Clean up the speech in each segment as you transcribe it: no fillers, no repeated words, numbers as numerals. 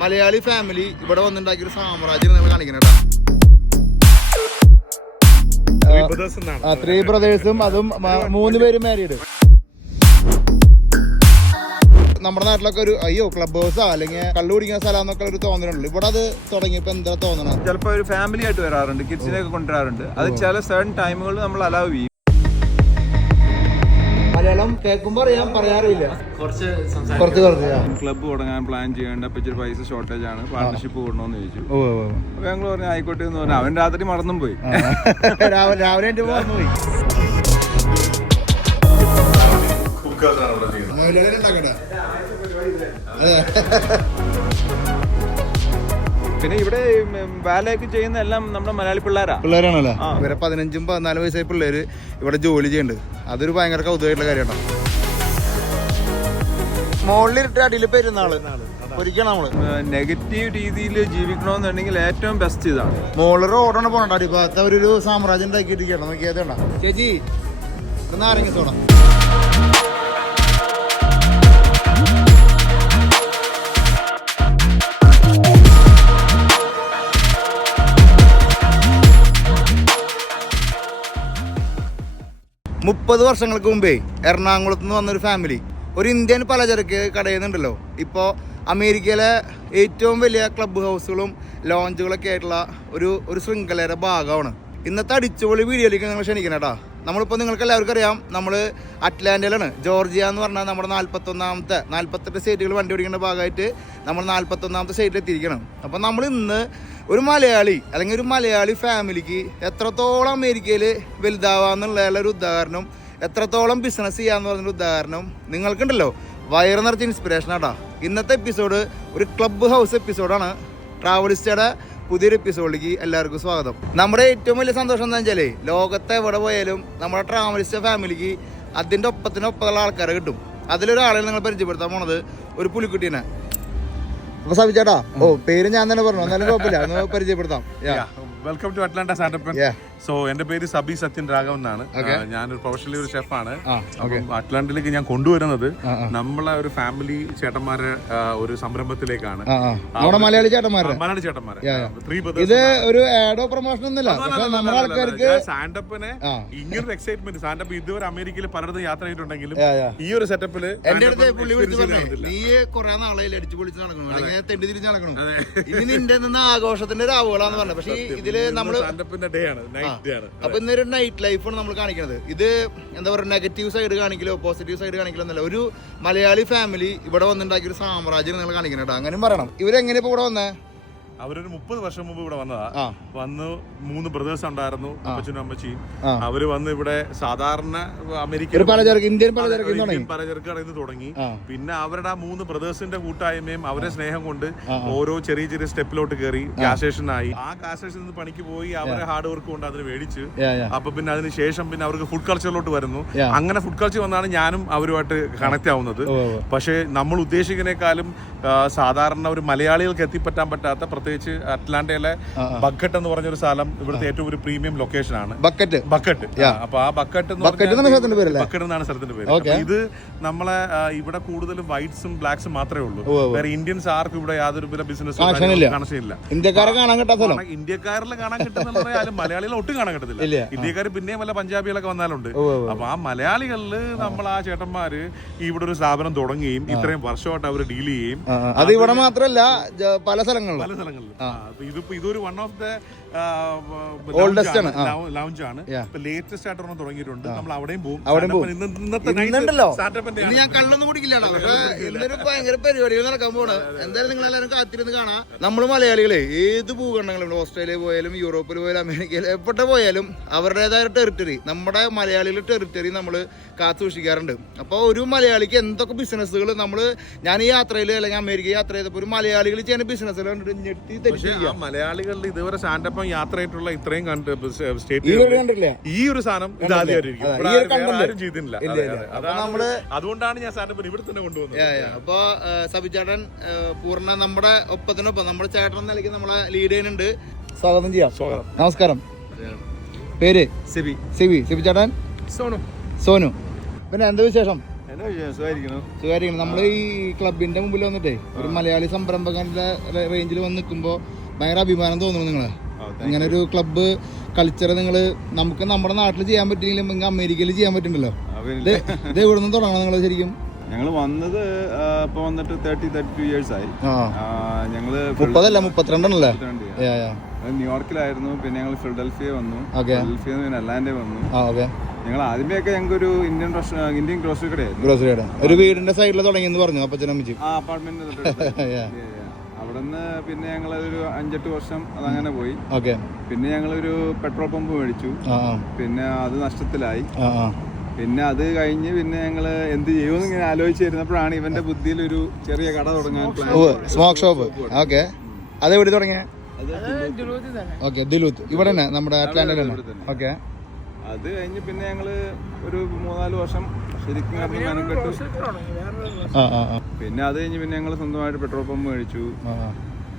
Malayali family ഇവിടെ വന്നുണ്ടാക്കിയൊരു സാമ്രാജ്യം നിങ്ങൾ കാണിക്കണേട്ടാ. 3 ബ്രദേഴ്സും അതും 3 പേരും മാരീഡ്. നമ്മുടെ നാട്ടിലൊക്കെ ഒരു ക്ലബ് ഹൗസാ അല്ലെങ്കിൽ കള്ളു കുടിക്കുന്ന സ്ഥലം എന്നൊക്കെ ഒരു തോന്നലുണ്ട്. ഇവിടെ അത് തുടങ്ങിയപ്പോ എന്താ തോന്നണം? ചിലപ്പോൾ ഒരു ഫാമിലി ആയിട്ട് വരാറുണ്ട്, കിഡ്സിനെയൊക്കെ കൊണ്ടുവരാറുണ്ട്. അത് ചില സേൺ ടൈമുകളിൽ നമ്മൾ അലൗ ചെയ്യും. മലയാളം കേൾക്കുമ്പോ അറിയാൻ പറയാറില്ല, കുറച്ച് ക്ലബ്ബ് തുടങ്ങാൻ പ്ലാൻ ചെയ്യേണ്ട ഇച്ചിരി പൈസ ഷോർട്ടേജ് ആണ്, പാർട്ണർഷിപ്പ് കൂടണമെന്ന് ചോദിച്ചു. അപ്പൊ ഞങ്ങൾ പറഞ്ഞു ആയിക്കോട്ടെ എന്ന് പറഞ്ഞു. അവൻ രാത്രി മറന്നും പോയി. രാവിലെ മറന്നുപോയി. പിന്നെ ഇവിടെ വാലയൊക്കെ ചെയ്യുന്ന എല്ലാം നമ്മുടെ മലയാളി പിള്ളേരാണല്ലോ. ഇവരെ 15-14 വയസ്സായ പിള്ളേര് ഇവിടെ ജോലി ചെയ്യുന്നുണ്ട്. അതൊരു ഭയങ്കര കൗതുകമായിട്ടുള്ള കാര്യമാണ്. മുകളിലിട്ട് അടിയിൽ പെരുന്നാള് ഒരിക്കലും നമ്മള് നെഗറ്റീവ് രീതിയിൽ ജീവിക്കണമെന്നുണ്ടെങ്കിൽ ഏറ്റവും ബെസ്റ്റ് ഇതാണ്. മുകളിൽ റോഡാണ് പോകണ്ട. അടിഭാഗത്ത് അവരൊരു സാമ്രാജ്യം ഉണ്ടാക്കിയിട്ടിരിക്കണം. നോക്കിയാതേണ്ട ചേച്ചി നാരങ്ങ സോഡ. മുപ്പത് വർഷങ്ങൾക്ക് മുമ്പേ എറണാകുളത്ത് നിന്ന് വന്നൊരു ഫാമിലി ഒരു ഇന്ത്യൻ പലചരക്ക് കടയിൽ നിന്നുണ്ടല്ലോ ഇപ്പോൾ അമേരിക്കയിലെ ഏറ്റവും വലിയ ക്ലബ്ബ് ഹൗസുകളും ലോഞ്ചുകളൊക്കെ ആയിട്ടുള്ള ഒരു ശൃംഖലയുടെ ഭാഗമാണ്. ഇന്നത്തെ അടിച്ചുപൊളി വീഡിയോയിലേക്ക് നിങ്ങൾ ക്ഷണിക്കണം കേട്ടോ. നമ്മളിപ്പോൾ നിങ്ങൾക്ക് എല്ലാവർക്കും അറിയാം, നമ്മൾ അറ്റ്ലാന്റയിലാണ്. ജോർജിയ എന്ന് പറഞ്ഞാൽ നമ്മുടെ 48 സ്റ്റേറ്റുകൾ വണ്ടി ഓടിക്കുന്ന ഭാഗമായിട്ട് നമ്മൾ 41ാമത്തെ സ്റ്റേറ്റിൽ എത്തിയിരിക്കണം. അപ്പോൾ നമ്മൾ ഇന്ന് ഒരു മലയാളി അല്ലെങ്കിൽ ഒരു മലയാളി ഫാമിലിക്ക് എത്രത്തോളം അമേരിക്കയിൽ വലുതാവാന്നുള്ള ഒരു ഉദാഹരണം, എത്രത്തോളം ബിസിനസ് ചെയ്യാന്ന് പറഞ്ഞൊരു ഉദാഹരണം നിങ്ങൾക്കുണ്ടല്ലോ. വയറ് നിറച്ച ഇൻസ്പിറേഷൻ ആട്ടാ. ഇന്നത്തെ എപ്പിസോഡ് ഒരു ക്ലബ്ബ് ഹൗസ് എപ്പിസോഡാണ്. ട്രാവലിസ്റ്റയുടെ പുതിയൊരു എപ്പിസോഡിലേക്ക് എല്ലാവർക്കും സ്വാഗതം. നമ്മുടെ ഏറ്റവും വലിയ സന്തോഷം എന്താ വെച്ചാൽ ലോകത്ത് എവിടെ പോയാലും നമ്മുടെ ട്രാവലിസ്റ്റ് ഫാമിലിക്ക് അതിൻ്റെ ഒപ്പത്തിനൊപ്പമുള്ള ആൾക്കാരെ കിട്ടും. അതിലൊരാളെ നിങ്ങൾ പരിചയപ്പെടുത്താൻ പോണത് ഒരു പുലിക്കുട്ടീനെ. അപ്പൊ സവിച്ചേട്ടാ, പേര് ഞാൻ തന്നെ പറഞ്ഞു, എന്നാലും കുഴപ്പമില്ല, പരിചയപ്പെടുത്താം. Welcome to Atlanta startup. So എന്റെ പേര് സബി സത്യൻ രാഘവൻ എന്നാണ്. ഞാനൊരു പ്രൊഫഷണലി ഒരു ഷെഫാണ്. അപ്പം അറ്റ്ലാന്റയിലേക്ക് ഞാൻ കൊണ്ടുവരുന്നത് നമ്മളെ ഒരു ഫാമിലി ചേട്ടന്മാരെ ഒരു സംരംഭത്തിലേക്കാണ്. മലയാളി ചേട്ടന്മാരെ. ഇത് ഒരു ആഡോ പ്രൊമോഷൻ ഒന്നുമില്ല. നമ്മുടെ ആൾക്കാർക്ക് സ്റ്റാൻഡപ്പിനെ ഇങ്ങനൊരു എക്സൈറ്റ്മെന്റ്, സ്റ്റാൻഡപ്പ് ഇതുവരെ അമേരിക്കയിൽ പലയിടത്തും യാത്ര ചെയ്തിട്ടുണ്ടെങ്കിലും ഈ ഒരു സെറ്റപ്പില് എന്റെ അടുത്ത് പുള്ളി വിളിച്ചു പറഞ്ഞു, നീ കുറെ നാളെ അടിച്ചു പൊളിച്ച് നടക്കണം, അല്ലെങ്കിൽ തെണ്ടി തിരിച്ച് നടക്കണം, ഇനി നിന്റെ നിന്ന് ആഘോഷത്തിന്റെ രാവുകളാന്ന് പറഞ്ഞു. പക്ഷെ ഇതില് നമ്മള് സ്റ്റാൻഡപ്പിന്റെ ഡേ ആണ്, നൈറ്റ് ഡേ ആണ്. അപ്പൊ ഇന്നൊരു നൈറ്റ് ലൈഫാണ് നമ്മൾ കാണിക്കുന്നത്. ഇത് എന്താ പറയുക, നെഗറ്റീവ് സൈഡ് കാണിക്കലോ പോസിറ്റീവ് സൈഡ് കാണിക്കലോ എന്നല്ല. ഒരു മലയാളി ഫാമിലി ഇവിടെ വന്നുണ്ടാക്കിയ ഒരു സാമ്രാജ്യം നിങ്ങൾ കാണിക്കണം കേട്ടോ. അങ്ങനെയും പറയണം. ഇവരെങ്ങനെ ഇപ്പൊ ഇവിടെ വന്നേ? അവരൊരു 30 വർഷം മുമ്പ് ഇവിടെ വന്നതാ. വന്ന് 3 ബ്രദേഴ്സ് ഉണ്ടായിരുന്നു, അപ്പച്ചനും അമ്മച്ചിയും. അവര് വന്ന് ഇവിടെ സാധാരണ അമേരിക്കൻ ഇന്ത്യൻ പലചരക്ക് കടയിൽ നിന്ന് തുടങ്ങി. പിന്നെ അവരുടെ 3 ബ്രദേഴ്സിന്റെ കൂട്ടായ്മയും അവരെ സ്നേഹം കൊണ്ട് ഓരോ ചെറിയ ചെറിയ സ്റ്റെപ്പിലോട്ട് കയറി ഗ്യാസ് സ്റ്റേഷനായി. ആ ഗ്യാസ് സ്റ്റേഷനിൽ നിന്ന് പണിക്ക് പോയി അവരെ ഹാർഡ് വർക്ക് കൊണ്ട് അതിന് മേടിച്ച്, അപ്പൊ പിന്നെ അതിന് ശേഷം പിന്നെ അവർക്ക് ഫുഡ് കൾച്ചറിലോട്ട് വരുന്നു. അങ്ങനെ ഫുഡ് കൾച്ചർ വന്നാണ് ഞാനും അവരുമായിട്ട് കണക്ട് ആവുന്നത്. പക്ഷെ നമ്മൾ ഉദ്ദേശിക്കുന്നതിനേക്കാളും സാധാരണ ഒരു മലയാളികൾക്ക് എത്തിപ്പറ്റാൻ പറ്റാത്ത, പ്രത്യേകിച്ച് അറ്റ്ലാന്റയിലെ ബക്കറ്റ് എന്ന് പറഞ്ഞൊരു സ്ഥലം ഇവിടുത്തെ ഏറ്റവും ഒരു പ്രീമിയം ലൊക്കേഷൻ ആണ്. ബക്കറ്റ്. അപ്പൊ ആ ബക്കറ്റ് എന്നാണ് സ്ഥലത്തിന്റെ പേര്. ഇത് നമ്മളെ ഇവിടെ കൂടുതലും വൈറ്റ്സും ബ്ലാക്സും മാത്രമേ ഉള്ളൂ. വേറെ ഇന്ത്യൻസ് ആർക്കും ഇവിടെ യാതൊരു ബിസിനസ് കണക്ഷൻ ഇല്ല. ഇന്ത്യക്കാരിൽ കാണാൻ കിട്ടുന്ന മലയാളികൾ ഒട്ടും കാണാൻ കിട്ടത്തില്ല. ഇന്ത്യക്കാർ പിന്നെയും വല്ല പഞ്ചാബികളൊക്കെ വന്നാലുണ്ട്. അപ്പൊ ആ മലയാളികളില് നമ്മൾ ആ ചേട്ടന്മാര് ഇവിടെ ഒരു സ്ഥാപനം തുടങ്ങുകയും ഇത്രയും വർഷമായിട്ട് അവർ ഡീൽ ചെയ്യും. അത് ഇവിടെ മാത്രമല്ല, പല സ്ഥലങ്ങളിലും. ഇതൊരു വൺ ഓഫ് ദ ഓൾഡസ്റ്റ് ആണ്, ലൗഞ്ച് ആണ്. ലേറ്റസ്റ്റ് ആയിട്ട് ഒരെണ്ണം തുടങ്ങിയിട്ടുണ്ട്. നമ്മൾ അവിടെയും പോകും. ഞാൻ കള്ളൊന്നും കുടിക്കില്ല, പക്ഷേ എന്തൊരു ഭയങ്കര പരിപാടികൾ നടക്കാൻ പോണ്. എന്തായാലും നിങ്ങൾ എല്ലാവരും കാത്തിരുന്ന് കാണാം. നമ്മള് മലയാളികളെ ഏത് ഭൂഖണ്ഡങ്ങളും, ഓസ്ട്രേലിയ പോയാലും യൂറോപ്പിൽ പോയാലും അമേരിക്കയിൽ എവിടെ പോയാലും അവരുടേതായ ടെറിട്ടറി, നമ്മുടെ മലയാളികളുടെ ടെറിട്ടറി നമ്മൾ കാത്തു സൂക്ഷിക്കാറുണ്ട്. അപ്പോൾ ഒരു മലയാളിക്ക് എന്തൊക്കെ ബിസിനസ്സുകൾ ഞാൻ ഈ യാത്രയിൽ അല്ലെങ്കിൽ അമേരിക്ക യാത്ര ചെയ്തപ്പോൾ ഒരു മലയാളികൾ ചെയ്യുന്ന ബിസിനസ്സുകൾ കണ്ടിട്ട് ഞെട്ടി തെറ്റില്ല. മലയാളികളുടെ ഇതുവരെ സ്റ്റാൻഡപ്പ് യാത്ര ആയിട്ടുള്ള ഇത്രയും സ്റ്റേറ്റ് ഈ ഒരു സാധനം ഇതാദ്യമായിരിക്കും ചെയ്തിട്ടില്ല. അതുകൊണ്ടാണ് ഞാൻ സ്റ്റാൻഡപ്പ് ഇവിടെ തന്നെ കൊണ്ടുവന്നത്. അപ്പൊ സബിചേട്ടൻ പൂർണ്ണ നമ്മുടെ ഒപ്പത്തിനൊപ്പം നമ്മുടെ ചേട്ടൻ നിലയ്ക്ക് നമ്മളെ ലീഡ് ചെയ്യുന്നുണ്ട്. സ്വാഗതം ചെയ്യാം. നമസ്കാരം. പേര്? സിബി ചേട്ടൻ. സോനു. പിന്നെ എന്താ വിശേഷം? സുഖമായിരിക്കണം. നമ്മൾ ഈ ക്ലബിന്റെ മുമ്പിൽ വന്നിട്ടേ ഒരു മലയാളി സംരംഭകന്റെ റേഞ്ചിൽ വന്ന് നിൽക്കുമ്പോ ഭയങ്കര അഭിമാനം തോന്നുന്നു നിങ്ങളെ. ഇങ്ങനെ ഒരു ക്ലബ്ബ് കൾച്ചർ നമുക്ക് നമ്മുടെ നാട്ടിൽ ചെയ്യാൻ പറ്റില്ലെങ്കിലും നിങ്ങൾ അമേരിക്കയിൽ ചെയ്യാൻ പറ്റുന്നുണ്ടല്ലോ. ഇത് എവിടെ നിന്ന് തുടങ്ങണം നിങ്ങൾ ശരിക്കും? ഞങ്ങൾ വന്നത് ഇപ്പൊ വന്നിട്ട് 32 years ആയി. ഞങ്ങള് 32 ന്യൂയോർക്കിലായിരുന്നു, പിന്നെ ഞങ്ങൾ ഫിലഡൽഫിയ വന്നു, ഫിലഡൽഫിയ പിന്നെ അറ്റ്ലാന്റ വന്നു. ഞങ്ങൾ ആദ്യമൊക്കെ ഞങ്ങൾക്ക് ഒരു ഇന്ത്യൻ ഗ്രോസറി കടയായിരുന്നു. ഒരു വീടിന്റെ സൈഡിൽ തുടങ്ങിയെന്ന് പറഞ്ഞു അപ്പച്ചനമ്മച്ചി. അപ്പാർട്ട്മെന്റ് അവിടുന്ന് പിന്നെ ഞങ്ങളൊരു 5-8 വർഷം അതങ്ങനെ പോയി. പിന്നെ ഞങ്ങളൊരു പെട്രോൾ പമ്പ് മേടിച്ചു. പിന്നെ അത് നഷ്ടത്തിലായി. പിന്നെ അത് കഴിഞ്ഞ് പിന്നെ ഞങ്ങള് എന്ത് ചെയ്യുമെന്ന് ഇങ്ങനെ ആലോചിച്ചിരുന്നപ്പോഴാണ് ഇവന്റെ ബുദ്ധിയിൽ ഒരു ചെറിയ കട തുടങ്ങാൻ പ്ലാൻ. Smoke shop. ഓക്കെ, അത് എവിടെ തുടങ്ങിയ? ദിലൂത്ത് ഇവിടെ തന്നെ, നമ്മുടെ അറ്റ്ലാന്റയിൽ തന്നെ. ഓക്കെ, അത് കഴിഞ്ഞ് പിന്നെ ഞങ്ങള് ഒരു 3-4 വർഷം ശരിക്കും മെനക്കെട്ടു. പിന്നെ അത് കഴിഞ്ഞ് പിന്നെ ഞങ്ങള് സ്വന്തമായിട്ട് പെട്രോൾ പമ്പ് മേടിച്ചു.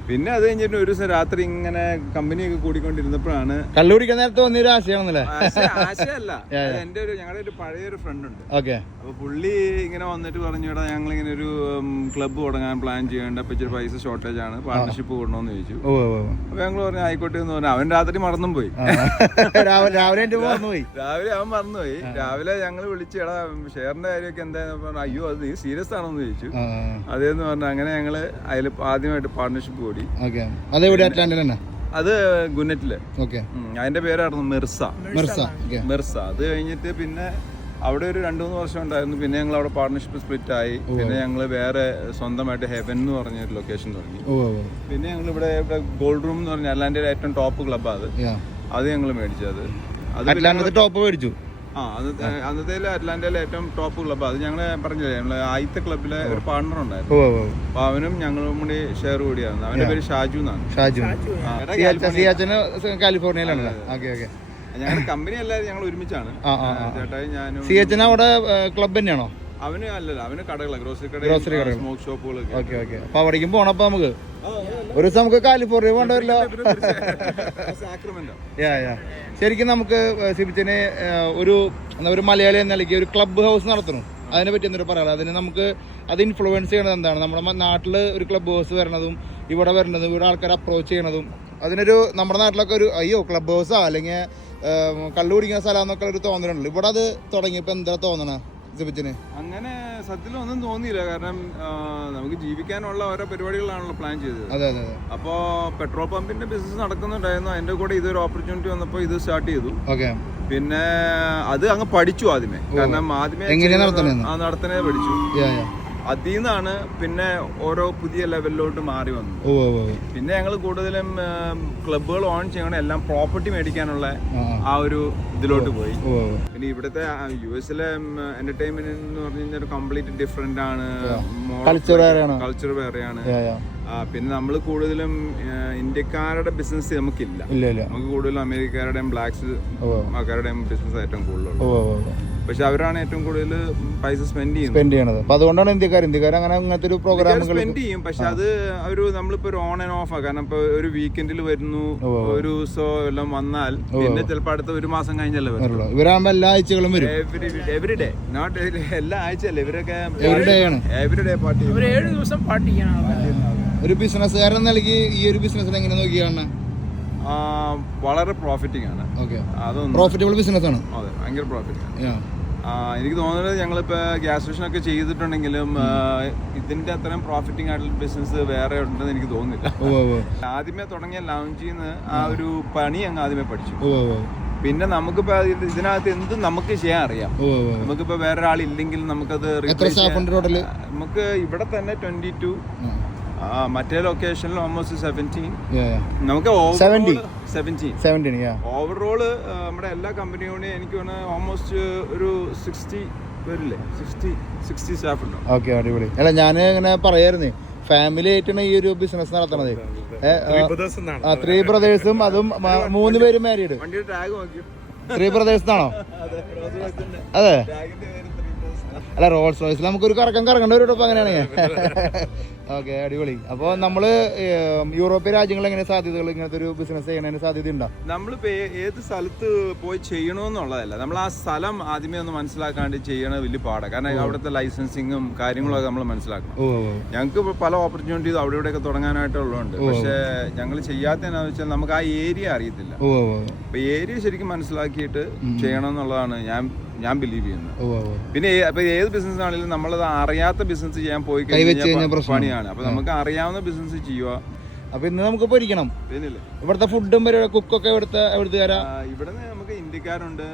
പിന്നെ അത് കഴിഞ്ഞിട്ട് ഒരു ദിവസം രാത്രി ഇങ്ങനെ കമ്പനിയൊക്കെ കൂടിക്കൊണ്ടിരുന്നപ്പോഴാണ് കള്ളു കുടിക്കാൻ നേരത്തെ വന്നൊരു ആശയമാണല്ലേ? ആശയല്ല, ഞങ്ങളുടെ ഒരു പഴയൊരു ഫ്രണ്ട് ഉണ്ട്. അപ്പൊ പുള്ളി ഇങ്ങനെ വന്നിട്ട് പറഞ്ഞു, ഇവിടെ ഞങ്ങൾ ഇങ്ങനെ ഒരു ക്ലബ്ബ് തുടങ്ങാൻ പ്ലാൻ ചെയ്യേണ്ട, അപ്പൊ ഇച്ചിരി പൈസ ഷോർട്ടേജ് ആണ്, പാർട്ണർഷിപ്പ് കൂടണമെന്ന് ചോദിച്ചു. അപ്പൊ ഞങ്ങൾ പറഞ്ഞു ആയിക്കോട്ടെ എന്ന് പറഞ്ഞു. അവൻ രാത്രി മറന്നും പോയി. രാവിലെ അവൻ മറന്നുപോയി. രാവിലെ ഞങ്ങൾ വിളിച്ചു, എടാ ഷെയറിന്റെ കാര്യമൊക്കെ എന്താന്ന് പറഞ്ഞു. അയ്യോ അത് നീ സീരിയസ് ആണോന്ന് ചോദിച്ചു. അതേന്ന് പറഞ്ഞു. അങ്ങനെ ഞങ്ങള് അതിൽ ആദ്യമായിട്ട് പാർട്ണർഷിപ്പ് കൂടി. അത് ഗുന്നറ്റില്. അതിന്റെ പേരായിരുന്നു മിർസ. അത് കഴിഞ്ഞിട്ട് പിന്നെ അവിടെ ഒരു 2-3 വർഷം ഉണ്ടായിരുന്നു. പിന്നെ ഞങ്ങൾ അവിടെ പാർട്ണർഷിപ്പ് സ്പ്ലിറ്റ് ആയി. പിന്നെ ഞങ്ങൾ വേറെ സ്വന്തമായിട്ട് ഹെവൻ എന്ന് പറഞ്ഞൊരു ലൊക്കേഷൻ തുടങ്ങി. പിന്നെ ഞങ്ങൾ ഇവിടെ ഗോൾഡ് റൂം എന്ന് പറഞ്ഞ അറ്റ്ലാന്റയിലെ ഏറ്റവും ടോപ്പ് ക്ലബ്ബാണ്. അത് ഞങ്ങൾ മേടിച്ചത്. ടോപ്പ് മേടിച്ചു. അന്നത്തെ അറ്റ്ലാന്റയിലെ ഏറ്റവും ടോപ്പ് ക്ലബ്ബ്. അത് ഞങ്ങള് പറഞ്ഞില്ലേ, നമ്മള് ആദ്യത്തെ ക്ലബിലെ ഒരു പാർട്ണർ ഉണ്ടായിരുന്നു. അപ്പൊ അവനും ഞങ്ങളും കൂടി ഷെയർ കൂടിയാണ്. അവന്റെ പേര് ഷാജു എന്നാണ്. കാലിഫോർണിയയിലാണ്. ഞങ്ങളുടെ കമ്പനി എല്ലാവരും ഞങ്ങൾ ഒരുമിച്ചാണ്. ചേട്ടായി ഞാനും. സിഎച്ചിന് അവിടെ ക്ലബ് തന്നെയാണോ? അവന് അല്ലല്ലോ, അവന് കടകളാണ്, ഗ്രോസറി കട, സ്മോക്ക് ഷോപ്പുകളൊക്കെ. അപ്പൊ അവിടേക്കും പോണപ്പോ നമുക്ക് ഒരു ദിവസം നമുക്ക് കാലിഫോർണിയ പോകണ്ടല്ലോ. ശരിക്കും നമുക്ക് സിബിച്ചിന് ഒരു മലയാളി എന്ന നിലയ്ക്ക് ഒരു ക്ലബ് ഹൗസ് നടത്തണം. അതിനെ പറ്റി എന്തൊരു പറയാം? അതിന് നമുക്ക് അത് ഇൻഫ്ലുവൻസ് ചെയ്യണത് എന്താണ്? നമ്മുടെ നാട്ടിൽ ഒരു ക്ലബ് ഹൗസ് വരണതും ഇവിടെ വരണതും ഇവിടെ ആൾക്കാർ അപ്രോച്ച് ചെയ്യണതും അതിനൊരു നമ്മുടെ നാട്ടിലൊക്കെ ഒരു അയ്യോ ക്ലബ് ഹൗസാ അല്ലെങ്കിൽ കള്ളു കുടിക്കുന്ന സ്ഥലം എന്നൊക്കെ ഒരു തോന്നലുണ്ടല്ലോ. ഇവിടെ അത് തുടങ്ങിയപ്പോ എന്താ തോന്നണ സിബിച്ചിന്? അങ്ങനെ സത്യത്തിലൊന്നും തോന്നിയില്ല. കാരണം നമുക്ക് ജീവിക്കാനുള്ള ഓരോ പരിപാടികളാണല്ലോ പ്ലാൻ ചെയ്തത്. അപ്പോ പെട്രോൾ പമ്പിന്റെ ബിസിനസ് നടക്കുന്നുണ്ടായിരുന്നു. അതിന്റെ കൂടെ ഇതൊരു ഓപ്പർച്യൂണിറ്റി വന്നപ്പോ ഇത് സ്റ്റാർട്ട് ചെയ്തു. പിന്നെ അത് അങ്ങ് പഠിച്ചു ആദ്യമേ. കാരണം ആദ്യമേ നടത്തണേ പഠിച്ചു. അതിൽ നിന്നാണ് പിന്നെ ഓരോ പുതിയ ലെവലിലോട്ട് മാറി വന്നു. പിന്നെ ഞങ്ങൾ കൂടുതലും ക്ലബ്ബുകൾ ഓൺ ചെയ്യണം, എല്ലാം പ്രോപ്പർട്ടി മേടിക്കാനുള്ള ആ ഒരു ഇതിലോട്ട് പോയി. പിന്നെ ഇവിടുത്തെ US-ലെ എന്റർടൈൻമെന്റ് എന്ന് പറഞ്ഞു കഴിഞ്ഞാൽ കംപ്ലീറ്റ് ഡിഫറെന്റ് ആണ്. കൾച്ചർ വേറെയാണ്. പിന്നെ നമ്മൾ കൂടുതലും ഇന്ത്യക്കാരുടെ ബിസിനസ് നമുക്കില്ല. നമുക്ക് കൂടുതലും അമേരിക്കക്കാരുടെയും ബ്ലാക്സ് ആൾക്കാരുടെയും ബിസിനസ് ഏറ്റവും കൂടുതലുള്ളത്. പക്ഷെ അവരാണ് ഏറ്റവും കൂടുതൽ പൈസ സ്പെൻഡ് ചെയ്യുന്നത്. അതുകൊണ്ടാണ് ഇന്ത്യക്കാർ അങ്ങനെ അങ്ങനത്തെ ഒരു പ്രോഗ്രാം സ്പെൻഡ് ചെയ്യും. പക്ഷെ അത് നമ്മളിപ്പോ ഒരു ഓൺ ആൻഡ് ഓഫ് ആ. കാരണം ഇപ്പൊ ഒരു വീക്കെൻഡിൽ വരുന്നു, ഒരു ദിവസം എല്ലാം വന്നാൽ പിന്നെ ചിലപ്പോൾ അടുത്ത ഒരു മാസം കഴിഞ്ഞല്ലേ വരുള്ളൂ. ഇവരാകുമ്പോ എല്ലാ ആഴ്ചകളും വരും. എവറിഡേ, നോട്ട് എല്ലാ ആഴ്ചയല്ലേ, ഇവരൊക്കെ എവറിഡേ പാർട്ടി, 7 ദിവസം പാർട്ടി ചെയ്യണം. ഒരു ബിസിനസ്സുകാരൻ നൽകി ഈ ഒരു ബിസിനസ്സിനെ എങ്ങനെ നോക്കിയാണ്? വളരെ പ്രോഫിറ്റിംഗ് ആണ്. പ്രോഫിറ്റബിൾ ബിസിനസ് ആണ്. അതെ, ഭയങ്കര പ്രോഫിറ്റ്. എനിക്ക് തോന്നുന്നത് ഞങ്ങളിപ്പോ ഗ്യാസ് സ്റ്റേഷൻ ഒക്കെ ചെയ്തിട്ടുണ്ടെങ്കിലും ഇതിന്റെ അത്രയും പ്രോഫിറ്റിംഗ് ആയിട്ടുള്ള ബിസിനസ് വേറെ ഉണ്ടെന്ന് എനിക്ക് തോന്നുന്നില്ല. ആദ്യമേ തുടങ്ങിയ ലൗഞ്ചിൽ നിന്ന് ആ ഒരു പണി അങ്ങ് ആദ്യമേ പഠിച്ചു. പിന്നെ നമുക്കിപ്പോ ഇതിനകത്ത് എന്ത് നമുക്ക് ചെയ്യാൻ അറിയാം. നമുക്കിപ്പോ വേറെ ഒരാളില്ലെങ്കിൽ നമുക്കത് നമുക്ക് ഇവിടെ തന്നെ 22, മറ്റേ ലൊക്കേഷനിൽ ഓൾമോസ്റ്റ് 17. നമുക്ക് 17 ഓവറോള് നമ്മുടെ എല്ലാ കമ്പനിയോടും എനിക്ക് തോന്നുന്നത് ഓൾമോസ്റ്റ് ഒരു 60 വരില്ലേ, 60 സ്റ്റാഫ് ഉണ്ടോ. ഓക്കെ, അടിപൊളി. അല്ല ഞാൻ ഇങ്ങനെ പറയായിരുന്നേ, ഫാമിലി ആയിട്ടാണ് ഈ ഒരു ബിസിനസ് നടത്തണത്. 3 ബ്രദേഴ്സും, അതും 3 പേരും മാരീഡ്. 3 ബ്രദേഴ്സ് ആണോ? അതെ. അല്ല, റോൾസ് റോയ്സിൽ നമുക്കൊരു കറങ്ങേണ്ട വരും. ഇപ്പൊ അങ്ങനെയാണെങ്കിൽ ഓക്കെ, അടിപൊളി. അപ്പോൾ നമ്മള് യൂറോപ്യൻ രാജ്യങ്ങൾ എങ്ങനെ സാധ്യതകൾ ഇങ്ങനത്തെ ഒരു ബിസിനസ് ചെയ്യണതിന് സാധ്യത ഉണ്ടോ? നമ്മളിപ്പോ ഏത് സ്ഥലത്ത് പോയി ചെയ്യണമെന്നുള്ളതല്ല, നമ്മൾ ആ സ്ഥലം ആദ്യമേ ഒന്ന് മനസ്സിലാക്കാണ്ട് ചെയ്യണ വലിയ പാടാണ്. കാരണം അവിടുത്തെ ലൈസൻസിങ്ങും കാര്യങ്ങളും ഒക്കെ നമ്മൾ മനസ്സിലാക്കണം. ഞങ്ങൾക്ക് ഇപ്പോൾ പല ഓപ്പർച്യൂണിറ്റീസ് അവിടെ ഇവിടെയൊക്കെ തുടങ്ങാനായിട്ടുള്ളതുണ്ട്. പക്ഷെ ഞങ്ങൾ ചെയ്യാത്തതെന്നു വെച്ചാൽ നമുക്ക് ആ ഏരിയ അറിയത്തില്ല. അപ്പൊ ഏരിയ ശരിക്കും മനസ്സിലാക്കിയിട്ട് ചെയ്യണം എന്നുള്ളതാണ് ഞാൻ ബിലീവ് ചെയ്യുന്നത്. പിന്നെ അപ്പൊ ഏത് ബിസിനസ് ആണെങ്കിലും നമ്മളത് അറിയാത്ത ബിസിനസ് ചെയ്യാൻ പോയി കഴിഞ്ഞാൽ പണിയാണ്. അപ്പൊ നമുക്ക് അറിയാവുന്ന ബിസിനസ് ചെയ്യുക. അപ്പൊ ഇന്ന് നമുക്ക് പൊരിക്കണം. പിന്നില്ലേ ഇവിടുത്തെ ഫുഡും പരിപാടി കുക്കൊക്കെ എവിടുത്തുകാരാ? ഇവിടെ നമുക്ക് ഇന്ത്യക്കാരുണ്ട്,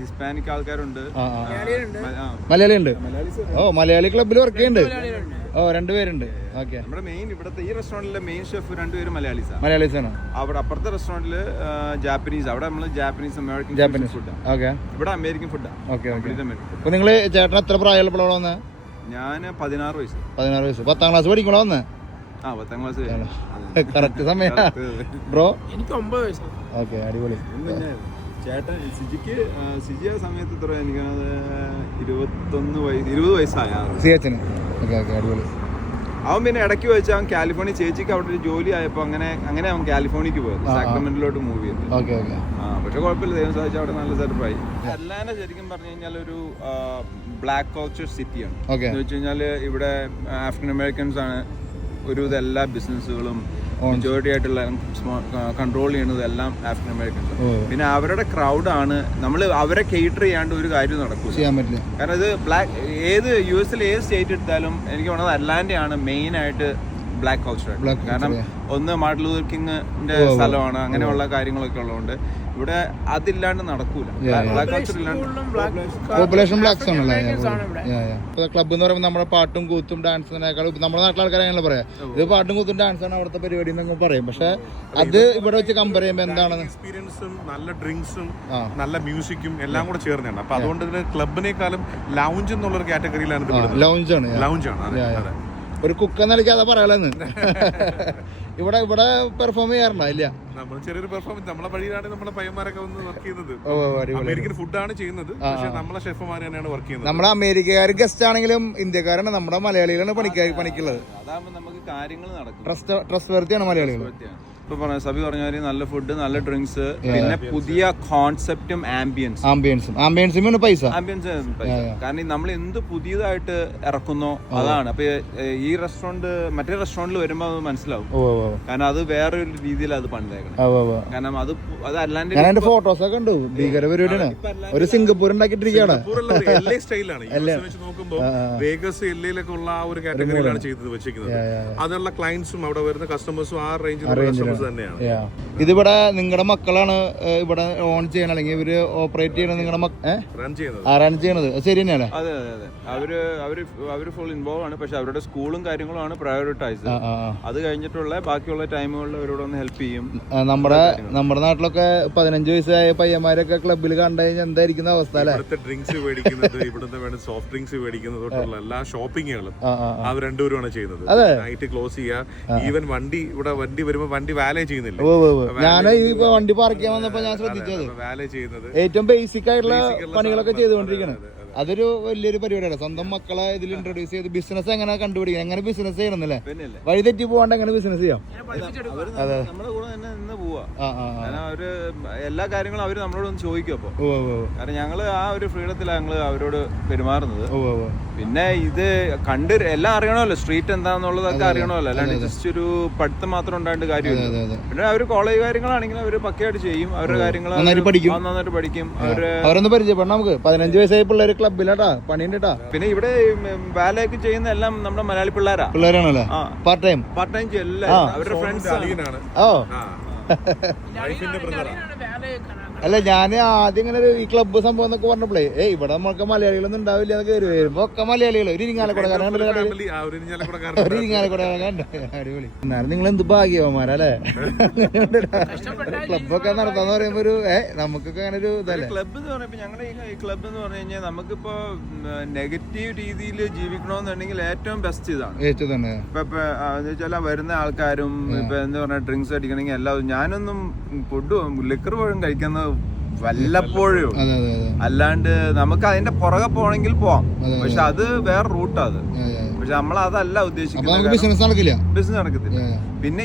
ഹിസ്പാനിക് ആൾക്കാരുണ്ട്, മലയാളി ഉണ്ട്. ഓ, മലയാളി ക്ലബിൽ വർക്ക് ചെയ്യുന്നുണ്ട്. ഓ, 2 പേരുണ്ട്. ഓക്കെ. നമ്മുടെ മെയിൻ ഇവിടുത്തെ ഈ റെസ്റ്റോറന്റിലെ മെയിൻ ഷെഫ് 2 പേരും മലയാളീസാണ്. അവിടെ അപ്പുറത്തെ റെസ്റ്റോറന്റില് ജാപ്പനീസ്. അവിടെ നമ്മൾ ജാപ്പനീസ് ഫുഡ്. ഓക്കെ. ഇവിടെ അമേരിക്കൻ ഫുഡാണ്. ഓക്കെ. അപ്പൊ നിങ്ങള് ചേട്ടൻ എത്ര പ്രായമുള്ളപ്പോഴാണ് വന്നത്? ഞാൻ 16 വയസ്സ്. 16 വയസ്സ്. 10ാം ക്ലാസ് പഠിക്കണോ വന്ന്? 10ാം ക്ലാസ്. കറക്റ്റ് സമയം. ബ്രോ? എനിക്ക് 9 വയസ്സ്. ഓക്കെ, അടിപൊളി. ചേട്ടൻ സിജി ആ സമയത്ത് എത്ര? എനിക്കത് 20 വയസ്സായ സിയച്ചന്. ഓക്കെ, അടിപൊളി. അവൻ പിന്നെ ഇടയ്ക്ക് വെച്ച് അവൻ കാലിഫോർണിയ ചേച്ചിക്ക് അവിടെ ഒരു ജോലി ആയപ്പോൾ അങ്ങനെ അവൻ കാലിഫോർണിയക്ക് പോയത്, സാക്രമെന്റിലോട്ട് മൂവ് ചെയ്തു. പക്ഷെ കുഴപ്പമില്ല, ദൈവം സാധിച്ചു അവിടെ നല്ല സെറ്റപ്പായി. അറ്റ്ലാന്റ ശരിക്കും പറഞ്ഞു കഴിഞ്ഞാൽ ഒരു ബ്ലാക്ക് കൾച്ചർ സിറ്റിയാണ്. എന്ന് വെച്ച് കഴിഞ്ഞാൽ ഇവിടെ ആഫ്രിക്കൻ അമേരിക്കൻസ് ആണ് ഒരു എല്ലാ ബിസിനസ്സുകളും മെജോറിറ്റി ആയിട്ടുള്ള കൺട്രോൾ ചെയ്യുന്നത് എല്ലാം ആഫ്രിക്കൻ അമേരിക്കൻസ്. പിന്നെ അവരുടെ ക്രൗഡാണ്. നമ്മൾ അവരെ കേറ്റർ ചെയ്യാണ്ട് ഒരു കാര്യം നടക്കില്ല. കാരണം ഇത് ഏത് US ഏത് സ്റ്റേറ്റ് എടുത്താലും എനിക്ക് തോന്നുന്നത് അറ്റ്ലാന്റയാണ് മെയിൻ ആയിട്ട് ബ്ലാക്ക് കൾച്ചർ. കാരണം ഒന്ന് മാർട്ടിൻ ലൂതർ കിങ്ങിന്റെ സ്ഥലമാണ്, അങ്ങനെയുള്ള കാര്യങ്ങളൊക്കെ ഉള്ളതുകൊണ്ട് ഇവിടെ അതില്ലാണ്ട് നടക്കൂല. ബ്ലാക്ക് കൾച്ചർ ഇല്ലാണ്ട് പോപ്പുലേഷൻ ബ്ലാക്സ് ആണല്ലേ ക്ലബ് എന്ന് പറയുമ്പോൾ നമ്മുടെ പാട്ടും കൂത്തും ഡാൻസിനേക്കാൾ നമ്മുടെ നാട്ടിലെ ആൾക്കാരെയാണല്ലോ പറയാം. ഇത് പാട്ടും കൂത്തും ഡാൻസാണ് അവിടുത്തെ പരിപാടി എന്നൊക്കെ പറയും. പക്ഷെ അത് ഇവിടെ വെച്ച് കമ്പയർ ചെയ്യുമ്പോൾ എന്താണ് എക്സ്പീരിയൻസും നല്ല ഡ്രിങ്ക്സും നല്ല മ്യൂസിക്കും എല്ലാം കൂടെ ചേർന്നാണ്. അപ്പൊ അതുകൊണ്ട് ഇതിന് ക്ലബിനേക്കാളും ലൗഞ്ച് എന്നുള്ളൊരു കാറ്റഗറിയിലാണ്. ലൗഞ്ചാണ്. ഒരു കുക്ക് എന്ന നിലയ്ക്ക് അതാ പറയാലെന്ന്. ഇവിടെ പെർഫോം ചെയ്യാറുണ്ടോ? ഇല്ല, നമ്മൾ ചെറിയൊരു പെർഫോമൻസ് നമ്മളെ വഴിയിലാണ് നമ്മളെ പയ്യന്മാരൊക്കെ വന്ന് വർക്ക് ചെയ്യുന്നത്. അമേരിക്കൻ ഫുഡാണ് ചെയ്യുന്നത്, പക്ഷെ നമ്മളെ ഷെഫുമാർ തന്നെയാണ് വർക്ക് ചെയ്യുന്നത്. നമ്മളെ അമേരിക്കക്കാർ ഗസ്റ്റ് ആണെങ്കിലും ഇന്ത്യക്കാരാണ് നമ്മുടെ മലയാളികളാണ് പണിക്കുള്ളത്. അതാകുമ്പോൾ നമുക്ക് കാര്യങ്ങൾ നടക്കും. ട്രസ്റ്റ് വർത്തിയാണ് മലയാളികൾ. ഇപ്പൊ പറഞ്ഞ സബി പറഞ്ഞ നല്ല ഫുഡ്, നല്ല ഡ്രിങ്ക്സ്, പിന്നെ പുതിയ കോൺസെപ്റ്റും ആംബിയൻസും പൈസ. കാരണം നമ്മൾ എന്ത് പുതിയതായിട്ട് ഇറക്കുന്നോ അതാണ്. അപ്പൊ ഈ റെസ്റ്റോറന്റ് മറ്റേ റെസ്റ്റോറന്റിൽ വരുമ്പോ അത് മനസ്സിലാവും. കാരണം അത് വേറൊരു രീതിയിൽ അത് പണിതേക്കണം. കാരണം അത് അല്ലാണ്ട് ഫോട്ടോസ് ഒക്കെ ഉണ്ട്. ഭീകര പരിപാടിയാണ്. ഒരു സിംഗപ്പൂർ ഉണ്ടാക്കിയിട്ടിരിക്കുകയാണ്. നോക്കുമ്പോൾ വേഗസ് എല്ലയിലൊക്കെ ഉള്ള ആ ഒരു കാറ്റഗറിയിലാണ് ചെയ്തത് വെച്ചിരിക്കുന്നത്. അതുള്ള ക്ലയൻസും അവിടെ വരുന്ന കസ്റ്റമേഴ്സും ആ റേഞ്ചിൽ ഇതിവിടെ നിങ്ങളുടെ മക്കളാണ് ഇവിടെ ഓൺ ചെയ്യണം, അല്ലെങ്കിൽ ഇവര് ഓപ്പറേറ്റ് ചെയ്യണം, നിങ്ങളുടെ റൺ ചെയ്യണത് ശരി തന്നെയാണ്? അതെ അതെ അതെ. അവര് ഫുൾ ഇൻവോൾവ് ആണ്. പക്ഷെ അവരുടെ സ്കൂളും കാര്യങ്ങളും ആണ് പ്രയോറിറ്റൈസ്. അത് കഴിഞ്ഞിട്ടുള്ള ബാക്കിയുള്ള ടൈമുകളിൽ അവരോട് ഒന്ന് ഹെൽപ്പ് ചെയ്യും. നമ്മുടെ നാട്ടിലൊക്കെ 15 വയസ്സായ പയ്യന്മാരൊക്കെ ക്ലബിൽ കണ്ടു കഴിഞ്ഞാൽ എന്തായിരിക്കുന്ന അവസ്ഥ അല്ലെ? ഡ്രിങ്ക്സ് മേടിക്കുന്നത്, ഇവിടുത്തെ വേണം സോഫ്റ്റ് ഡ്രിങ്ക്സ് മേടിക്കുന്നത് തൊട്ടുള്ള എല്ലാ ഷോപ്പിങ്ങുകളും അവർ രണ്ടുപേരുമാണ് ചെയ്യുന്നത്. നൈറ്റ് ക്ലോസ് ചെയ്യുക. ഈവൻ വണ്ടി വരുമ്പോ വണ്ടി വാലേ ചെയ്യുന്നില്ല. ഞാൻ ഈ വണ്ടി പാർക്ക് ചെയ്യാൻ വന്നപ്പോ ഞാൻ ശ്രദ്ധിച്ചത് വാലേ ചെയ്യുന്നത് ഏറ്റവും ബേസിക് ആയിട്ടുള്ള പണികളൊക്കെ ചെയ്തുകൊണ്ടിരിക്കണം. അതൊരു വലിയൊരു പരിപാടിയാണ്. സ്വന്തം മക്കളെ ഇതിൽ ഇൻട്രൊഡ്യൂസ് ചെയ്ത് ബിസിനസ് എങ്ങനെ കണ്ടുപിടിക്കണം, എങ്ങനെ ബിസിനസ് ചെയ്യണമെന്നല്ലേ, വഴി തെറ്റി പോകാണ്ട് എങ്ങനെ ബിസിനസ് ചെയ്യാം. അതെ, നമ്മുടെ കൂടെ തന്നെ നിന്ന് പോവാ. അവര് എല്ലാ കാര്യങ്ങളും അവര് നമ്മളോടൊന്ന് ചോദിക്കും. അപ്പൊ കാരണം ഞങ്ങള് ആ ഒരു ഫ്രീഡത്തിലാണ് ഞങ്ങള് അവരോട് പെരുമാറുന്നത്. പിന്നെ ഇത് കണ്ട് എല്ലാം അറിയണമല്ലോ, സ്ട്രീറ്റ് എന്താന്നുള്ളതൊക്കെ അറിയണമല്ലോ. അല്ലാണ്ട് ജസ്റ്റ് ഒരു പഠിത്തം മാത്രം ഉണ്ടായിട്ട് കാര്യമില്ല. പിന്നെ അവര് കോളേജ് കാര്യങ്ങളാണെങ്കിൽ അവര് പക്കയായിട്ട് ചെയ്യും. അവരുടെ കാര്യങ്ങൾ നന്നായിട്ട് പഠിക്കും. അവരൊന്ന് പരിചയപ്പെടണം നമുക്ക്. 15 വയസ്സായ പിള്ളേര് ക്ലബിലാട്ടാ പണിയുണ്ടാ. പിന്നെ ഇവിടെ വാലയൊക്കെ ചെയ്യുന്ന എല്ലാം നമ്മുടെ മലയാളി പിള്ളേരാണല്ലേ? പാർട്ട് ടൈം ചെയ്യല്ല. അവരുടെ ഫ്രണ്ട്സ് ആണ്. അല്ല, ഞാൻ ആദ്യം ഇങ്ങനെ ഒരു ഈ ക്ലബ്ബ് സംഭവം എന്നൊക്കെ പറഞ്ഞപ്പോഴേ ഇവിടെ നമ്മൾക്ക് മലയാളികളൊന്നും ഉണ്ടാവില്ല എന്നൊക്കെ കയറി വരുമ്പോ ഒക്കെ മലയാളികൾ. ഒരു ഇരിങ്ങാലക്കുടക്കാരൻ അടിപൊളി. എന്നാലും നിങ്ങൾ എന്ത് ഭാഗ്യവന്മാരല്ലേ, ക്ലബ്ബൊക്കെ നടത്താന്ന് പറയുമ്പോ ഒരു നമുക്കൊക്കെ അങ്ങനെ ഒരു ഇതല്ലേ. ക്ലബ്ബ് എന്ന് പറയുമ്പോ ഞങ്ങളുടെ ഈ ക്ലബ്ബ് എന്ന് പറഞ്ഞു കഴിഞ്ഞാൽ നമുക്കിപ്പോ നെഗറ്റീവ് രീതിയിൽ ജീവിക്കണമെന്നുണ്ടെങ്കിൽ ഏറ്റവും ബെസ്റ്റ് ഇതാണ്. ഏറ്റവും തന്നെ ഇപ്പൊ വരുന്ന ആൾക്കാരും ഇപ്പൊ എന്താ പറഞ്ഞ ഡ്രിങ്ക്സ് അടിക്കണമെങ്കിൽ എല്ലാവരും, ഞാനൊന്നും ഫുഡും ലിക്കർ പോലും കഴിക്കുന്നത് വല്ലപ്പോഴും. അല്ലാണ്ട് നമുക്ക് അതിന്റെ പുറകെ പോണെങ്കിൽ പോവാം, പക്ഷെ അത് വേറെ റൂട്ടാ. അത് പക്ഷെ നമ്മൾ അതല്ല ഉദ്ദേശിക്കുന്നത്. ബിസിനസ് നടക്കില്ല, ബിസിനസ് നടക്കത്തില്ല. പിന്നെ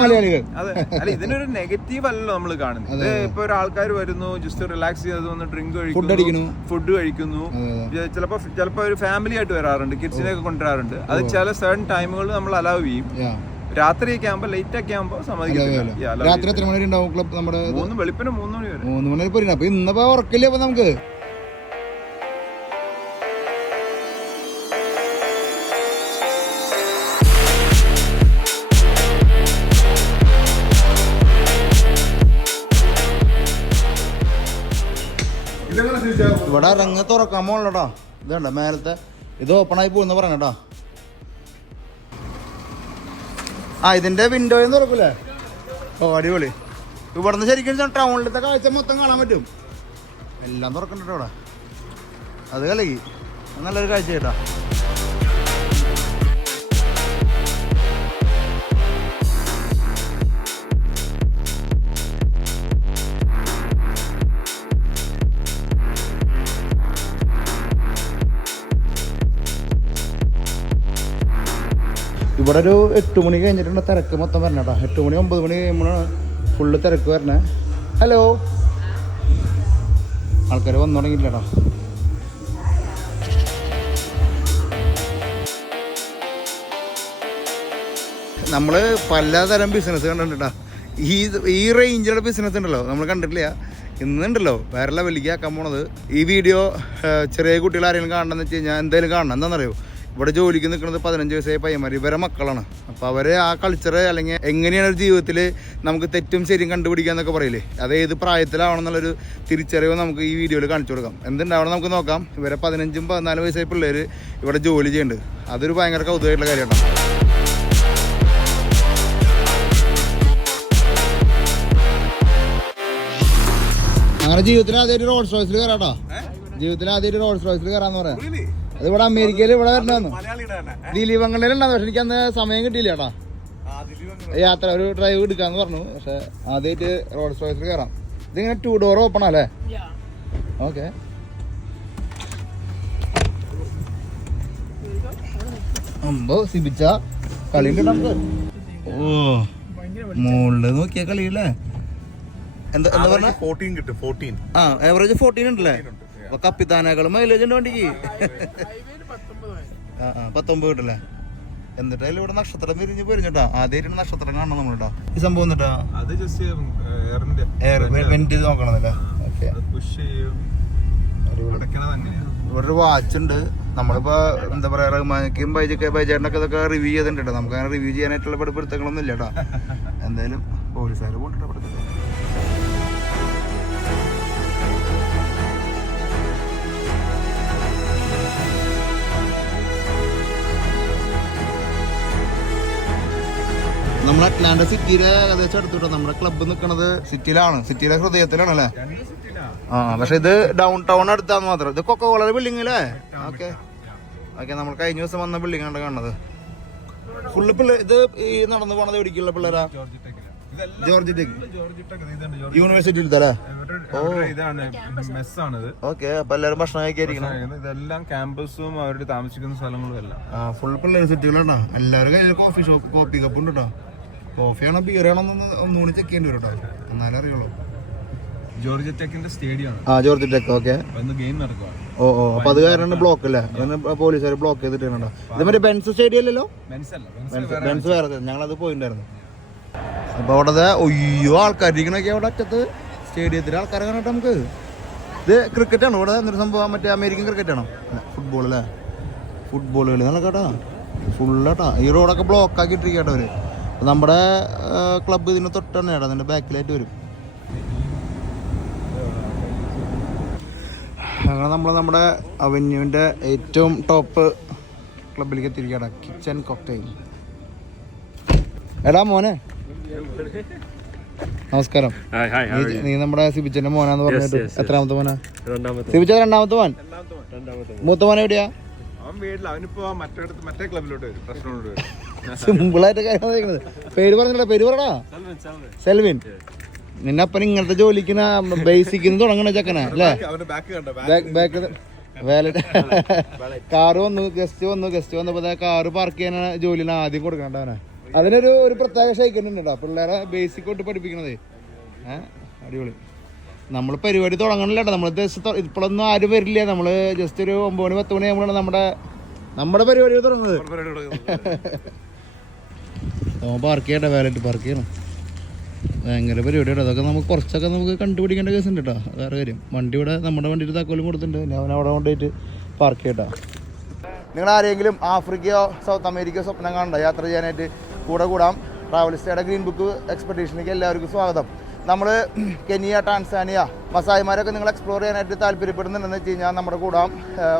മലയാളികൾ അതെ, അല്ല ഇതിനൊരു നെഗറ്റീവ് അല്ലല്ലോ നമ്മൾ കാണുന്നത്. ഇത് ഇപ്പൊ ഒരു ആൾക്കാർ വരുന്നു, ജസ്റ്റ് റിലാക്സ് ചെയ്ത് വന്ന് ഡ്രിങ്ക് കഴിക്കുന്നു, ഫുഡ് കഴിക്കുന്നു. ചിലപ്പോ ഒരു ഫാമിലി ആയിട്ട് വരാറുണ്ട്, കിഡ്സിനെയൊക്കെ കൊണ്ടുവരാറുണ്ട്. അത് ചില സേർട്ടൻ ടൈമുകളിൽ നമ്മൾ അലൗ ചെയ്യും. രാത്രിയൊക്കെ ആകുമ്പോ ലേറ്റ് ഒക്കെ ആകുമ്പോ സമ്മതിക്കത്തില്ല. രാത്രി എത്ര മണി ഉണ്ടാവും ക്ലബ്? നമ്മുടെ വെളുപ്പിന് 3 മണി വരെ. 3 മണി വരെ. അപ്പൊ ഇന്നിപ്പോ ഉറക്കില്ല. അപ്പൊ നമുക്ക് ഇവിടെ ഇറങ്ങി തുറക്കാൻ പോകണല്ലോ. ഇതണ്ട മേലത്തെ ഇത് ഓപ്പൺ ആയി പോകുന്ന പറയണട്ടോ. ഇതിന്റെ വിൻഡോയിൽ തുറക്കൂലേ? ഓ അടിപൊളി. ഇവിടുന്ന് ശരിക്കും ടൗണിലത്തെ കാഴ്ച മൊത്തം കാണാൻ പറ്റും. എല്ലാം തുറക്കണ്ടോ ഇവിടെ. അത് കലകി നല്ലൊരു കാഴ്ച കേട്ടാ. ഇവിടെ ഒരു 8 മണി കഴിഞ്ഞിട്ടുണ്ട് തിരക്ക് മൊത്തം വരണ കേട്ടോ. 8 മണി 9 മണി കഴിയുമ്പോഴാണ് ഫുള്ള് തിരക്ക് വരണേ. ഹലോ, ആൾക്കാർ വന്നു തുടങ്ങിയില്ല കേട്ടോ. നമ്മൾ പലതരം ബിസിനസ് കണ്ടിട്ടുണ്ടോ. ഈ റേഞ്ചിലുള്ള ബിസിനസ് ഉണ്ടല്ലോ നമ്മൾ കണ്ടിട്ടില്ല. ഇന്നുണ്ടല്ലോ വേറെ ലെവലിലേക്ക് ആക്കാൻ പോണത്. ഈ വീഡിയോ ചെറിയ കുട്ടികൾ ആരെങ്കിലും കാണണമെന്ന് വെച്ച് കഴിഞ്ഞാൽ എന്തായാലും കാണണം. എന്താണെന്നറിയോ, ഇവിടെ ജോലിക്ക് നിൽക്കുന്നത് 15 വയസ്സായ പയ്യന്മാർ, ഇവരെ മക്കളാണ്. അപ്പോൾ അവർ ആ കൾച്ചർ അല്ലെങ്കിൽ എങ്ങനെയാണ് ഒരു ജീവിതത്തിൽ നമുക്ക് തെറ്റും ശരിയും കണ്ടുപിടിക്കുക എന്നൊക്കെ പറയില്ലേ, അത് ഏത് പ്രായത്തിലാവണമെന്നുള്ളൊരു തിരിച്ചറിവ് നമുക്ക് ഈ വീഡിയോയിൽ കാണിച്ചു കൊടുക്കാം. എന്തുണ്ടാവണം നമുക്ക് നോക്കാം. ഇവരെ 15ഉം 14 വയസ്സായ പിള്ളേർ ഇവിടെ ജോലി ചെയ്യുന്നുണ്ട്. അതൊരു ഭയങ്കര കൗതുകമായിട്ടുള്ള കാര്യമാണ്. അങ്ങനെ ജീവിതത്തിൽ ആദ്യമായിട്ട് റോൾസ് റോയ്സിൽ കയറാട്ടോ. ജീവിതത്തിൽ ആദ്യമായിട്ട് റോൾസ് റോയ്സിൽ കയറാന്ന് പറയാം. അത് ഇവിടെ അമേരിക്കയിൽ ഇവിടെ വരണമെന്നു ദിലീപ് അങ്കണ്ടയിലുണ്ടാകും. പക്ഷെ എനിക്ക് അന്ന് സമയം കിട്ടിയില്ല കേട്ടാ. യാത്ര ഒരു ഡ്രൈവ് എടുക്കാന്ന് പറഞ്ഞു. പക്ഷെ ആദ്യമായിട്ട് റോൾസ് റോയ്സിൽ കയറാം. ഇതിങ്ങനെ 2 ഡോർ ഓപ്പൺ അല്ലേ? ഓക്കെ. സിബിച്ച കളി ഉണ്ട് നമുക്ക്. ഓ മുകളില് നോക്കിയ കളിയല്ലേ. എന്താ പറഞ്ഞ 14 കിട്ടും. 14 ആവറേജ് 14 ഉണ്ടല്ലേ. അപ്പൊ കപ്പിത്താനേക്കാളും മൈലേജ് ഉണ്ട് വണ്ടിക്ക്. 19 കിട്ടല്ലേ. എന്നിട്ട് അതിൽ ഇവിടെ നക്ഷത്രം വിരിഞ്ഞ് പൊരിഞ്ഞിട്ടാ. ആദ്യമായിട്ട് നക്ഷത്രം കാണണം നമ്മളിട്ടാ. ഈ സംഭവം എന്നിട്ടാ വെന്റ് നോക്കണമെന്നല്ലേ. ഇവിടെ ഒരു വാച്ച് ഉണ്ട്. നമ്മളിപ്പോ എന്താ പറയാ, റഹ്മാനും ബൈജേട്ടനൊക്കെ ഇതൊക്കെ റിവ്യൂ ചെയ്തിട്ടുണ്ട്. നമുക്ക് അങ്ങനെ റിവ്യൂ ചെയ്യാനായിട്ടുള്ള പഠിപ്പിടുത്തങ്ങളൊന്നും ഇല്ല കേട്ടോ. എന്തായാലും പോലീസുകാർ പോയിട്ട് പഠിത്തം. നമ്മൾ അറ്റ്ലാന്റ സിറ്റിയിലെ ഏകദേശം അടുത്തിട്ടോ. നമ്മുടെ ക്ലബ്ബ് നിൽക്കുന്നത് സിറ്റിയിലാണ്, സിറ്റിയിലെ ഹൃദയത്തിലാണ് അല്ലേ. പക്ഷെ ഇത് ഡൗൺ ടൗൺ അടുത്താന്ന് മാത്രം. ഇത് കൊക്കോളയുടെ ബിൽഡിംഗ് അല്ലേ? Okay okay. നമ്മൾ കഴിഞ്ഞ ദിവസം വന്ന ബിൽഡിംഗ് ആണ് കാണുന്നത്. ഫുള്ള് പിള്ളേർ. ഇത് ഈ നടന്നു പോണത് എവിടേക്കുള്ള പിള്ളേരാ? ജോർജ് ടെക് യൂണിവേഴ്സിറ്റി എടുത്തല്ലേ? ഓക്കെ. അപ്പൊ എല്ലാവരും ഭക്ഷണം കഴിക്കാതിരിക്കണം. ഇതെല്ലാം ക്യാമ്പസും അവരുടെ താമസിക്കുന്ന സ്ഥലങ്ങളും എല്ലാം ഫുൾ പിള്ളേർ സിറ്റികളാണോ. എല്ലാവരും കയ്യിൽ കോഫി ഷോപ്പ്, കോപ്പി കപ്പ് ഉണ്ട് കേട്ടോ. കോഫിയാണോ ബിയറാണോന്ന് ഒന്നുകൂടി ചെക്ക് ചെയ്യേണ്ടി വരും കേട്ടോ, എന്നാലേ അറിയുള്ളൂ. ജോർജ് ടെക്കിന്റെ സ്റ്റേഡിയം ആണ്. George tech. ഓക്കെ. ഗെയിം നടക്കുക. ഓ അപ്പൊ അത് കാരണം ബ്ലോക്ക് അല്ലേ? പോലീസുകാർ ബ്ലോക്ക് ചെയ്തിട്ടുണ്ടോ? ഇത് മറ്റേ ബെൻസ് സ്റ്റേഡിയം അല്ലല്ലോ. ബെൻസ് വേറെ, ഞങ്ങളത് പോയിട്ടുണ്ടായിരുന്നു. അപ്പൊ അവിടെ ഒയ്യോ ആൾക്കാരിക്കണൊക്കെ അവിടെ അറ്റത്ത് സ്റ്റേഡിയത്തിൽ ആൾക്കാരെ കാണട്ടെ നമുക്ക്. ഇത് ക്രിക്കറ്റ് ആണോ ഇവിടെ? എന്നൊരു സംഭവം മറ്റേ അമേരിക്കൻ ക്രിക്കറ്റ് ആണോ? ഫുട്ബോൾ അല്ലേ? ഫുട്ബോൾ കളി നടക്കാട്ടാ ഫുള്ളാട്ടാ. ഈ റോഡൊക്കെ ബ്ലോക്ക് ആക്കി ഇട്ടിരിക്കട്ടെ അവര്. നമ്മുടെ ക്ലബ്ബ് ഇതിന് തൊട്ട് തന്നെയാണ്, അതിന്റെ ബാക്കിലായിട്ട് വരും. അങ്ങനെ നമ്മൾ നമ്മുടെ അവന്യൂവിൻ്റെ ഏറ്റവും ടോപ്പ് ക്ലബിലേക്ക് എത്തിയിരിക്കുകയാണ്, കിച്ചൺ കോക്ടെയിൽ. എടാ മോനെ നമസ്കാരം. നീ നമ്മുടെ സിബിച്ചന്റെ മോനാന്ന് പറഞ്ഞിട്ട് എത്രാമത്തെ മോനാ? സിബിച്ച 2ാമത്തെ മോൻ. മൂത്ത മോൻ എവിടെയാ? സിമ്പിളായിട്ട് കാര്യം. പേര് പറഞ്ഞില്ല, പേര് പറടാ. സെൽവിൻ. നിന്നപ്പൻ ഇങ്ങനത്തെ ജോലിക്ക് ബേസിക് തുടങ്ങണ ചെക്കനാ അല്ലേ? വാലറ്റ് കാറ് വന്നു, ഗസ്റ്റ് വന്നപ്പോ കാറ് പാർക്ക് ചെയ്യാനാണ് ജോലിയാണ് ആദ്യം കൊടുക്കണ്ടവനെ. അതിനൊരു പ്രത്യേക ഷൈക്കുണ്ട് കേട്ടോ പിള്ളേരെ ബേസിക് തൊട്ട് പഠിപ്പിക്കണത്. അടിപൊളി. നമ്മൾ പരിപാടി തുടങ്ങണില്ല കേട്ടോ. നമ്മൾ ഇപ്പോഴൊന്നും ആരും വരില്ല. നമ്മള് ജസ്റ്റ് ഒരു 9 മണി 10 മണി ആകുമ്പോഴാണ് നമ്മുടെ പരിപാടി തുടങ്ങുന്നത്. പാർക്ക് ചെയ്യട്ടെ, വാലറ്റ് പാർക്ക് ചെയ്യണം. ഭയങ്കര പരിപാടിയാണ്. അതൊക്കെ കുറച്ചൊക്കെ നമുക്ക് കണ്ടുപിടിക്കേണ്ട കേസ് ഉണ്ട് കേട്ടോ. വേറെ കാര്യം, വണ്ടി ഇവിടെ നമ്മുടെ വണ്ടിയുടെ താക്കോലും കൊടുത്തിട്ടുണ്ട്. ഞാൻ അവിടെ കൊണ്ടുപോയിട്ട് പാർക്ക് ചെയ്യട്ടോ. നിങ്ങൾ ആരെങ്കിലും ആഫ്രിക്കയോ സൗത്ത് അമേരിക്കയോ സ്വപ്നം കാണണ്ട യാത്ര ചെയ്യാനായിട്ട് കൂടാം. ട്രാവലിസ്റ്റയുടെ ഗ്രീൻ ബുക്ക് എക്സ്പെഡീഷനിലേക്ക് എല്ലാവർക്കും സ്വാഗതം. നമ്മൾ കെനിയ, ടാൻസാനിയ, മസായിമാരൊക്കെ നിങ്ങൾ എക്സ്പ്ലോർ ചെയ്യാനായിട്ട് താല്പര്യപ്പെടുന്നുണ്ടെന്ന് വെച്ച് കഴിഞ്ഞാൽ നമ്മുടെ കൂടാം.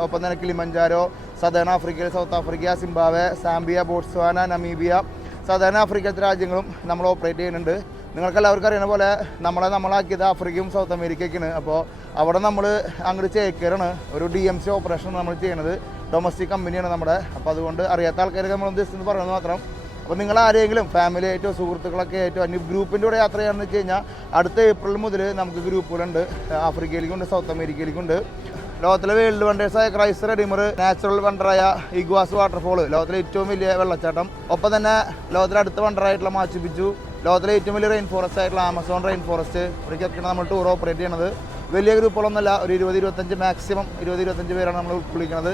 ഒപ്പം തന്നെ കിളിമഞ്ചാരോ, സദേൺ ആഫ്രിക്കയിൽ south Africa, Zimbabwe, Zambia, Botswana, Namibia, southern ആഫ്രിക്കത്തെ രാജ്യങ്ങളും നമ്മൾ ഓപ്പറേറ്റ് ചെയ്യുന്നുണ്ട്. നിങ്ങൾക്കെല്ലാവർക്കും അറിയുന്ന പോലെ നമ്മളാക്കിയത് ആഫ്രിക്കയും സൗത്ത് അമേരിക്കയ്ക്കാണ്. അപ്പോൾ അവിടെ നമ്മൾ അങ്ങോട്ട് ചേക്കറാണ് ഒരു DMC ഓപ്പറേഷൻ നമ്മൾ ചെയ്യുന്നത്. ഡൊമസ്റ്റിക് കമ്പനിയാണ് നമ്മുടെ. അപ്പോൾ അതുകൊണ്ട് അറിയാത്ത ആൾക്കാരൊക്കെ നമ്മൾ ഉദ്ദേശിച്ചെന്ന് പറയുന്നത് മാത്രം. അപ്പോൾ നിങ്ങൾ ആരെങ്കിലും ഫാമിലി ആയിട്ടോ സുഹൃത്തുക്കളൊക്കെ ആയിട്ടോ അന്യ ഗ്രൂപ്പിൻ്റെ കൂടെ യാത്ര ചെയ്യാമെന്ന് വെച്ച് കഴിഞ്ഞാൽ അടുത്ത ഏപ്രിൽ മുതൽ നമുക്ക് ഗ്രൂപ്പുകളുണ്ട്. ആഫ്രിക്കയിലേക്കുണ്ട്, സൗത്ത് അമേരിക്കയിലേക്കുണ്ട്. ലോകത്തിലെ വേൾഡ് വണ്ടേഴ്സായ ക്രൈസ്റ്റ് റെഡീമർ, നാച്ചുറൽ വണ്ടറായ ഇഗ്വാസ് വാട്ടർഫോൾ, ലോകത്തിലെ ഏറ്റവും വലിയ വെള്ളച്ചാട്ടം, ഒപ്പം തന്നെ ലോകത്തിലെ അടുത്ത വണ്ടറായിട്ടുള്ള മാച്ചു പിച്ചു, ലോകത്തിലെ ഏറ്റവും വലിയ റെയിൻ ഫോറസ്റ്റ് ആയിട്ടുള്ള ആമസോൺ റെയിൻ ഫോറസ്റ്റ്, ഇവിടേക്കൊക്കെയാണ് നമ്മൾ ടൂർ ഓപ്പറേറ്റ് ചെയ്യണത്. വലിയ ഗ്രൂപ്പുകളൊന്നുമല്ല, ഒരു 20-25 മാക്സിമം 20-25 പേരാണ് നമ്മൾ ഉൾക്കൊള്ളിക്കുന്നത്.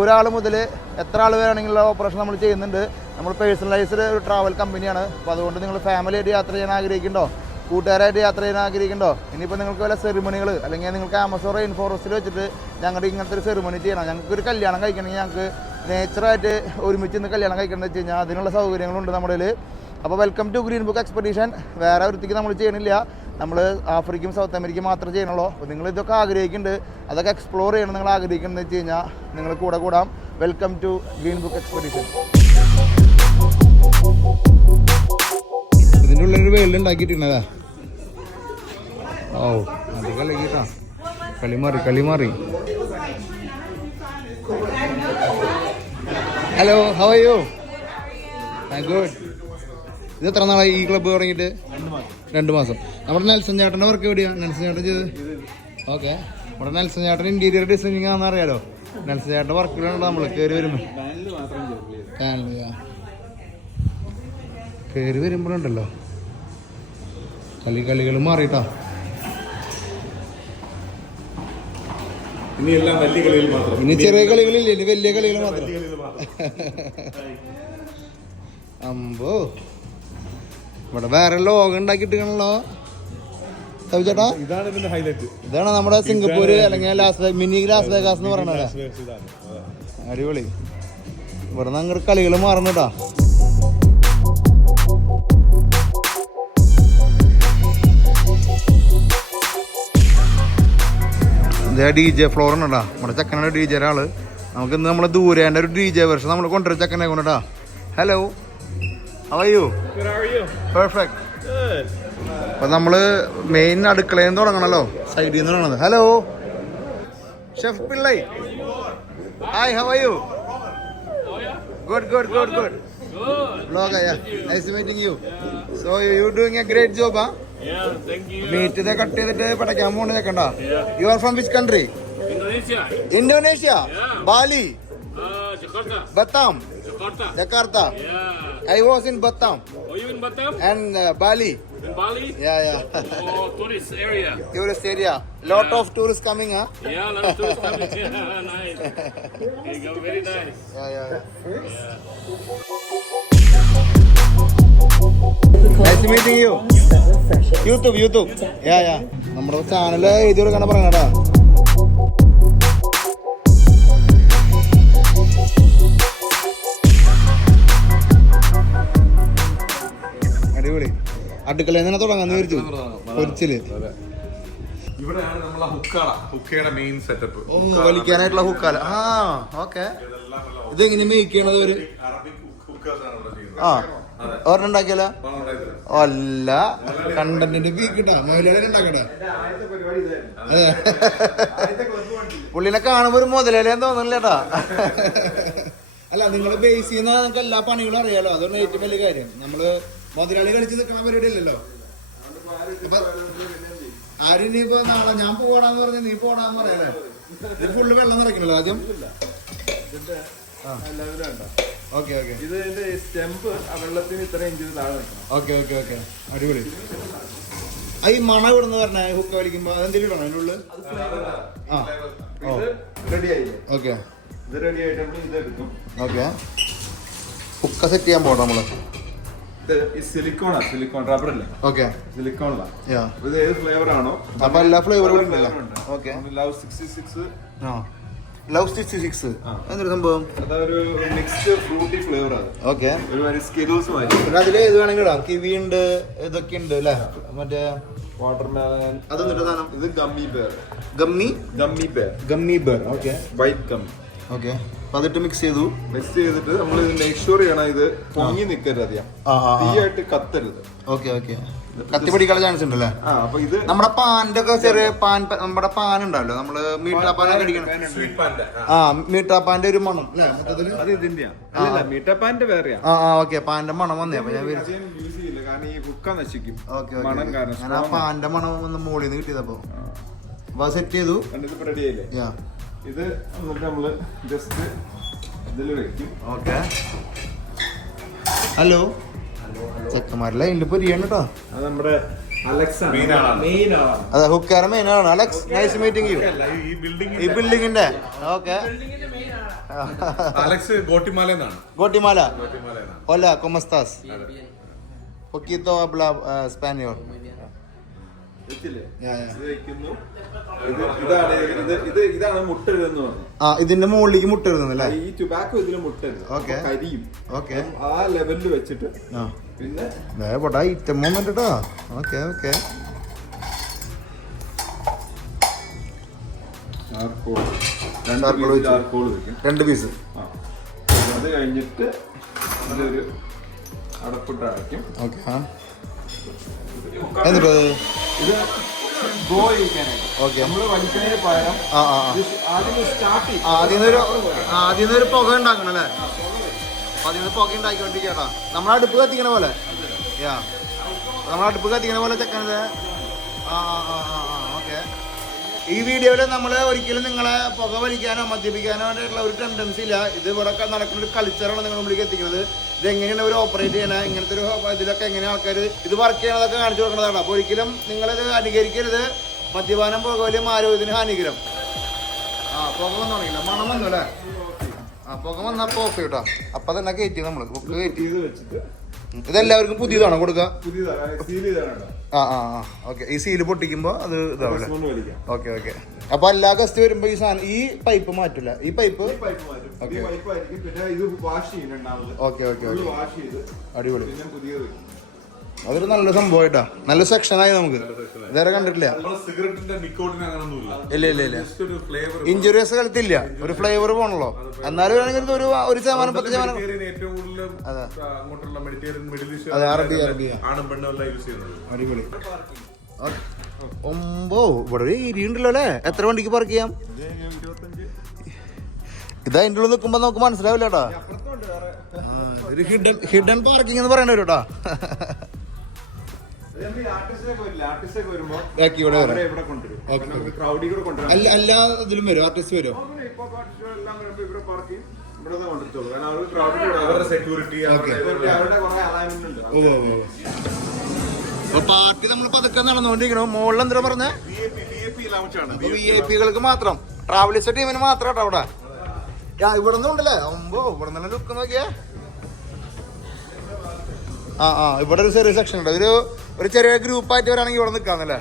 ഒരാൾ മുതൽ എത്ര ആൾ പേരാണെങ്കിലുള്ള ഓപ്പറേഷൻ നമ്മൾ ചെയ്യുന്നുണ്ട്. നമ്മൾ പേഴ്സണലൈസ്ഡ് ഒരു ട്രാവൽ കമ്പനിയാണ്. അപ്പോൾ അതുകൊണ്ട് നിങ്ങൾ ഫാമിലിയായിട്ട് യാത്ര ചെയ്യാൻ ആഗ്രഹിക്കുന്നുണ്ടോ, കൂട്ടുകാരായിട്ട് യാത്ര ചെയ്യാൻ ആഗ്രഹിക്കുന്നുണ്ടോ, ഇനിയിപ്പോൾ നിങ്ങൾക്ക് വല്ല സെറിമണികൾ അല്ലെങ്കിൽ നിങ്ങൾക്ക് ആമസോൺ റെയിൻ ഫോറസ്റ്റിൽ വെച്ചിട്ട് ഞങ്ങളുടെ ഇങ്ങനത്തെ ഒരു സെറിമണി ചെയ്യണം, ഞങ്ങൾക്കൊരു കല്യാണം കഴിക്കണമെങ്കിൽ ഞങ്ങൾക്ക് നേച്ചറായിട്ട് ഒരുമിച്ച് ഇന്ന് കല്യാണം കഴിക്കണമെന്ന് വെച്ച് കഴിഞ്ഞാൽ അതിനുള്ള സൗകര്യങ്ങളുണ്ട് നമ്മുടെ കയ്യിൽ. അപ്പോൾ welcome to green book expedition. വേറെ ഒരുത്തിക്ക് നമ്മൾ ചെയ്യണില്ല. നമ്മൾ ആഫ്രിക്കയും സൗത്ത് അമേരിക്കയും മാത്രമേ ചെയ്യണുള്ളൂ. അപ്പോൾ നിങ്ങൾ ഇതൊക്കെ ആഗ്രഹിക്കുന്നുണ്ട്, അതൊക്കെ എക്സ്പ്ലോർ ചെയ്യണം നിങ്ങൾ ആഗ്രഹിക്കുന്നത് വെച്ച് കഴിഞ്ഞാൽ നിങ്ങൾ കൂടാം. Welcome to green book expedition. ഇതിൻ്റെ ഉള്ളൊരു വെയിൽ ഉണ്ടാക്കിയിട്ടുണ്ടതാ. ഓ അത് കളിക്കിട്ടാ, കളി മാറി. Hello, how are you? Good. ഇത് എത്ര നാളായി ഈ ക്ലബ്ബ് തുടങ്ങിയിട്ട്? 2 മാസം. നമ്മുടെ നെൽസൺ ചേട്ടൻ്റെ വർക്ക് എവിടെയാണ് നെൽസൺ ചേട്ടൻ ചെയ്ത്? ഓക്കെ. നമ്മുടെ നെൽസൺ ചേട്ടൻ ഇൻറ്റീരിയർ ഡിസൈനിങ് ആണെന്ന് അറിയാലോ. നെൽസൺ ചേട്ടൻ്റെ വർക്കിലാണ് നമ്മൾ കയറി വരുമ്പോഴുണ്ടല്ലോ കളികൾ മാറിയിട്ടാ. ഇനി ചെറിയ കളികളില്ല, ഇനി വലിയ കളികൾ മാത്രം. അമ്പോ, ഇവിടെ വേറെ ലോകം ഉണ്ടാക്കിയിട്ടാണല്ലോ ചേട്ടാ. ഇതാണ് ഇതിന്റെ ഹൈലൈറ്റ്. ഇതാണ് നമ്മുടെ സിംഗപ്പൂര് അല്ലെങ്കിൽ മിനി ലാസ് വേഗാസ് എന്ന് പറയണല്ലേ. അടിപൊളി. ഇവിടെ നിന്ന് അങ്ങോട്ട് കളികൾ മാറുന്നുട്ടാ. ഇതേ DJ ഫ്ലോർ ഉണ്ടോ നമ്മുടെ ചെക്കനാണ് DJ ആള്. നമുക്കിന്ന് നമ്മളെ ദൂരേൻ്റെ ഒരു DJ വെർഷൻ നമ്മൾ കൊണ്ടുവരും ചെക്കനെ കൊണ്ടാ. Hello, how are you? Perfect. അപ്പൊ നമ്മള് മെയിൻ അടുക്കളയിൽ നിന്ന് തുടങ്ങണല്ലോ, സൈഡിൽ നിന്ന് തുടങ്ങണത്. Hello chef Pillai, hi, how are you? Good. Vlog, yeah. Nice meeting you. So you're doing a great job, huh? Yeah, thank you. Meat they cut ചെയ്തിട്ട് പടക്കാൻ പോണ ചെക്കണ്ടാ. You are from which country? Indonesia. Yeah. Bali. Jakarta. Batam. Jakarta. Yeah. Yeah. I was in Batam Oh, you in Batam? and Bali. In Bali? Yeah. Oh, tourist area. Tourist area. Lot of tourists coming, huh? Yeah, a lot of tourists coming. Yeah, nice. Okay, go, very nice. Yeah. Yeah. Nice meeting you. YouTube. Yeah. നമ്മുടെ channel എഴുതി കൊടുക്കാൻ പറയണടാ. അടിപൊളി. അടുക്കളയിൽ തന്നെ തുടങ്ങാന്ന് വിചാരിച്ചു. പൊരിച്ചില്. ഇവിടെയാണ് നമ്മളെ ഹുക്കയുടെ main setup. ഓ, വലിക്കാനായിട്ടുള്ള ഹുക്കാല. ആ, ഓക്കെ. ഇതെങ്ങനെ മേക്ക് ചെയ്യണത് ഒരു? അറബിക് ഹുക്കേഴ്സ് ആണ് ഇവിടെ ചെയ്യുന്നത്. ആ, ഒരെണ്ണം ഉണ്ടാക്കിയാലോ? അല്ല, കണ്ടന്റിന്റെ വീക്കിട്ടാ മൊയിലുകൾ ഉണ്ടാക്കട്ടെ. അതെ, പുള്ളിനെ കാണുമ്പോ ഒരു മുതലേന്ന് തോന്നുന്നില്ലേട്ടാ. അല്ല, നിങ്ങൾ ബേസ് ചെയ്യുന്ന നിങ്ങൾക്ക് എല്ലാ പണികളും അറിയാലോ. അതാണ് ഏറ്റവും വലിയ കാര്യം. നമ്മള് മുതലാളി കളിച്ച് നിൽക്കണ പരിപാടി അല്ലല്ലോ. ആരും ഇനിയിപ്പോ നാളെ ഞാൻ പോടാന്ന് പറഞ്ഞ നീ പോടാന്ന് പറയാല്ലേ? ഇത് ഫുള്ള് വെള്ളം നിറയ്ക്കണല്ലോ ആദ്യം. Okay okay. ഇത് ഇതിന്റെ സ്റ്റെമ്പ് ആ വെള്ളത്തിന് ഇത്ര ഇഞ്ചിന് താഴെ നിൽക്കണം. ഓക്കെ ഓക്കെ ഓക്കെ, അടിപൊളി. ഈ മണം ഇവിടുന്ന് പറഞ്ഞ ഹുക്ക വലിക്കുമ്പോ അതെന്തെങ്കിലും ഇടണം അതിൻ്റെ ഉള്ളിൽ? ആ ഇത് റെഡി ആയില്ലേ? ഓക്കെ, ഇത് റെഡി ആയിട്ട് നമ്മൾ ഇത് എടുക്കും. ഓക്കെ. ഹുക്ക സെറ്റ് ചെയ്യാൻ പോട്ടെ നമ്മള്. ഇത് ഈ സിലിക്കോൺ റബ്ബർ അല്ലേ? ഓക്കെ, സിലിക്കോണിലാണ്. യാ. ഇത് ഏത് ഫ്ലേവർ ആണോ? അപ്പൊ എല്ലാ ഫ്ലേവറും ഉണ്ടല്ലോ. ഓക്കെ. ലവ് 66. ആ, ലവ് 66 എന്തൊരു സംഭവം? അതൊരു മിക്സ്ഡ് ഫ്രൂട്ടി ഫ്ലേവർ ആണ്. ഓക്കെ. ഒരു സ്കിൽസ് മാറ്റി. പിന്നെ അതില് ഏത് വേണമെങ്കിൽ ഇടാം. കിവി ഉണ്ട്, ഇതൊക്കെ ഉണ്ട് അല്ലേ? മറ്റേ വാട്ടർമെലൻ. അതൊന്നിട്ട് സാധനം. ഇത് gummy bear. Gummy bear. Okay, white gummy. Okay. അപ്പൊ അതിട്ട് മിക്സ് ചെയ്തു. മിക്സ് ചെയ്തിട്ട് നമ്മൾ ഇത് മേക്ക് ഷുവർ ചെയ്യണം ഇത് പൊങ്ങി നിൽക്കരുത്, അധികം തീയായിട്ട് കത്തരുത്. Okay okay. കത്തി പിടിക്കാനുള്ള ചാൻസ് ഉണ്ടല്ലേ? അപ്പൊ ഇത് നമ്മുടെ പാന്റെ ഒക്കെ ചെറിയ പാൻ, നമ്മുടെ പാൻ ഉണ്ടാവല്ലോ, നമ്മള് മീട്ടാപ്പാനൊക്കെ അടിക്കണം. ആ, മീട്ടാപ്പാന്റെ ഒരു മണം അല്ലേ മൊത്തത്തില്? അത് ഇതിന്റെയാണ്. അല്ല, മീറ്റപ്പാന്റെ വേറെയാ. ആ ഓക്കെ. പാന്റെ മണം വന്നേ. അപ്പൊ ഞാൻ യൂസ് ചെയ്യില്ല, കാരണം ഈ ഹുക്ക നശിക്കും. ഓക്കെ മണം ഓക്കെ. കാരണം ഞാൻ ആ പാന്റെ മണം ഒന്ന് മോളിൽ നിന്ന് കിട്ടിയതപ്പോ അപ്പൊ സെറ്റ് ചെയ്തു. ഇതിപ്പോ റെഡി ആയില്ലേ? ഇത് എന്നിട്ട് നമ്മള് ജസ്റ്റ് ഇതിൽ വെക്കും. ഓക്കെ. ഹലോ ചെക്കന്മാരല്ല ഇതിന്റെ പൊരിയാണ് കേട്ടോ. അത് നമ്മുടെ അലക്സ് മെയിൻ ആളാണ്. അതെ, ഹുക്കാര മെയിൻ ആണ്. Alex, nice meeting you. ഈ ബിൽഡിങ്ങിന്റെ. ഓക്കെ. അലക്സ് ഗോട്ടിമാലെന്നാണ്. Guatemala. Hola, ¿cómo estás? Poquito habla español. വെച്ചില്ലേ? Yeah, yeah. ഇത് വെക്കുന്നു. ഇതാണ് മുട്ടരുതെന്ന് പറഞ്ഞു. ആ, ഇതിന്റെ മുകളിലേക്ക് മുട്ട ഇടുന്നല്ലേ? ഈ ടുബാക്കോ ഇതിൽ മുട്ടരുത്. Okay. കരിയും. ഓക്കെ. ആ ലെവലിൽ വെച്ചിട്ട് ആ, പിന്നെ പോട്ടെ. ഐറ്റം വന്നിട്ട് കേട്ടോ. Okay okay. ചാർക്കോൾ ചാർക്കോൾ വെച്ചു. ചാർക്കോൾ വെക്കും. 2 പീസ്. ആ, അത് കഴിഞ്ഞിട്ട് അതൊരു അടപ്പിട്ട് അടയ്ക്കും. ഓക്കെ. എന്നിട്ട് ഇത് ഗോ ചെയ്യിക്കാനായിട്ട് ഓക്കെ. നമ്മള് വലിക്കുന്നതിന് പകരം ആ ആ ആദ്യം സ്റ്റാർട്ട് ചെയ്യും. ആദ്യം ഒരു പുക ഉണ്ടാക്കണം അല്ലേ? ആദ്യം പുക ഉണ്ടാക്കിക്കൊണ്ടിരിക്കട്ടാ. നമ്മളെ അടുപ്പ് കത്തിക്കണ പോലെ. യാ, നമ്മളെ അടുപ്പ് കത്തിക്കണ പോലെ ചെക്കനത്. ആ ആ ആ ആ ഓക്കെ. ഈ വീഡിയോയിൽ നമ്മൾ ഒരിക്കലും നിങ്ങളെ പുക വലിക്കാനോ മദ്യപിക്കാനോ ആയിട്ടുള്ള ഒരു ടെൻഡൻസി ഇല്ല. ഇത് ഇവിടെ നടക്കുന്ന ഒരു കൾച്ചറാണ് നിങ്ങൾ മുമ്പിലേക്ക് എത്തിക്കുന്നത്. ഇത് എങ്ങനെയാണ് അവർ ഓപ്പറേറ്റ് ചെയ്യണത്, ഇങ്ങനത്തെ ഒരു ഇതിലൊക്കെ എങ്ങനെ ആൾക്കാർ ഇത് വർക്ക് ചെയ്യണതൊക്കെ കാണിച്ചു കൊടുക്കുന്നതാണ്. അപ്പോൾ ഒരിക്കലും നിങ്ങളിത് അനുകരിക്കരുത്. മദ്യപാനം, പുകവലിയും ആരോഗ്യത്തിന് ഹാനികരം. ആ, പുക വന്നു തുടങ്ങില്ല. മണം വന്നു അല്ലേ? ആ, പുക വന്നപ്പോൾ ഓഫ് കേട്ടോ. അപ്പം തന്നെ കയറ്റി നമ്മൾ ബുക്ക് കയറ്റി. ഇത് വെച്ചിട്ട് ഇതെല്ലാവർക്കും പുതിയതാണോ കൊടുക്കുക? പുതിയതാണ് സീൽ ചെയ്താണ്. ആ ആ ആ ഓക്കെ. ഈ സീല് പൊട്ടിക്കുമ്പോൾ അത് ഇതാവില്ല. വലിക്കാം. Okay okay. അപ്പൊ എല്ലാ ഗസ്റ്റ് വരുമ്പോ ഈ സാധനം, ഈ പൈപ്പ് മാറ്റില്ല. ഈ പൈപ്പ് പൈപ്പ് മാറ്റും. പുതിയ പൈപ്പായിരിക്കും. പിന്നെ ഇത് വാഷ് ചെയ്യും രണ്ടാമത്. Okay okay okay. വാഷ് ചെയ്ത് അടിപൊളി. പിന്നെ പുതിയത് വെക്കും. അതൊരു നല്ല സംഭവമായിട്ടാ. നല്ല സെക്ഷനായി നമുക്ക് വേറെ കണ്ടിട്ടില്ല. സിഗരറ്റിന്റെ നിക്കോട്ടിന് അങ്ങനൊന്നുമില്ല. ഇല്ല ഇല്ല ഇല്ല. ജസ്റ്റ് ഒരു ഫ്ലേവർ. ഇഞ്ചുറിയസ് കളത്തില്ല. ഒരു ഫ്ലേവർ പോണല്ലോ. എന്നാലും വേണമെങ്കിൽ ഒരു ശതമാനം 10% ഏറ്റവും കൂടുതൽ അങ്ങോട്ടുള്ള മെഡിറ്റേറിയൻ, മിഡിൽ ഈസ്റ്റ്, അതെ, അറബി ആണും പെണ്ണും എല്ലാം യൂസ് ചെയ്യുന്നത്. അടിപൊളി. ഒമ്പോ ഇവിടെ ഒരു ഏരിയ ഉണ്ടല്ലോ അല്ലേ? എത്ര വണ്ടിക്ക് പാർക്ക് ചെയ്യാം? 25. ഇത് അതിൻ്റെ ഉള്ളിൽ നിൽക്കുമ്പോ നമുക്ക് മനസ്സിലാവില്ല കേട്ടോ. ഒരു ഹിഡൻ പാർക്കിംഗ് എന്ന് പറയണ കേട്ടോ. എല്ലാ ഇതിലും വരും ആർട്ടിസ്റ്റ് വരും. അവരുടെ സെക്യൂരിറ്റി, പാർട്ടി നമ്മൾ പതുക്കെ നടന്നുകൊണ്ടിരിക്കണോ. മുകളിൽ എന്താ പറഞ്ഞ VIP മാത്രം, ട്രാവലിസ്റ്റ് ടീമിന് മാത്രം കേട്ടോ അവിടെ. ഇവിടെ നിന്നുണ്ടല്ലേ? ഇവിടെ നിന്ന് ലുക്ക് നോക്കിയേ. ആ ആ, ഇവിടെ ഒരു ചെറിയ സെക്ഷൻ ഉണ്ട്. ഒരു ചെറിയ ഗ്രൂപ്പായിട്ട് വരാണെങ്കിൽ ഇവിടെ നിൽക്കാന്നല്ലേ?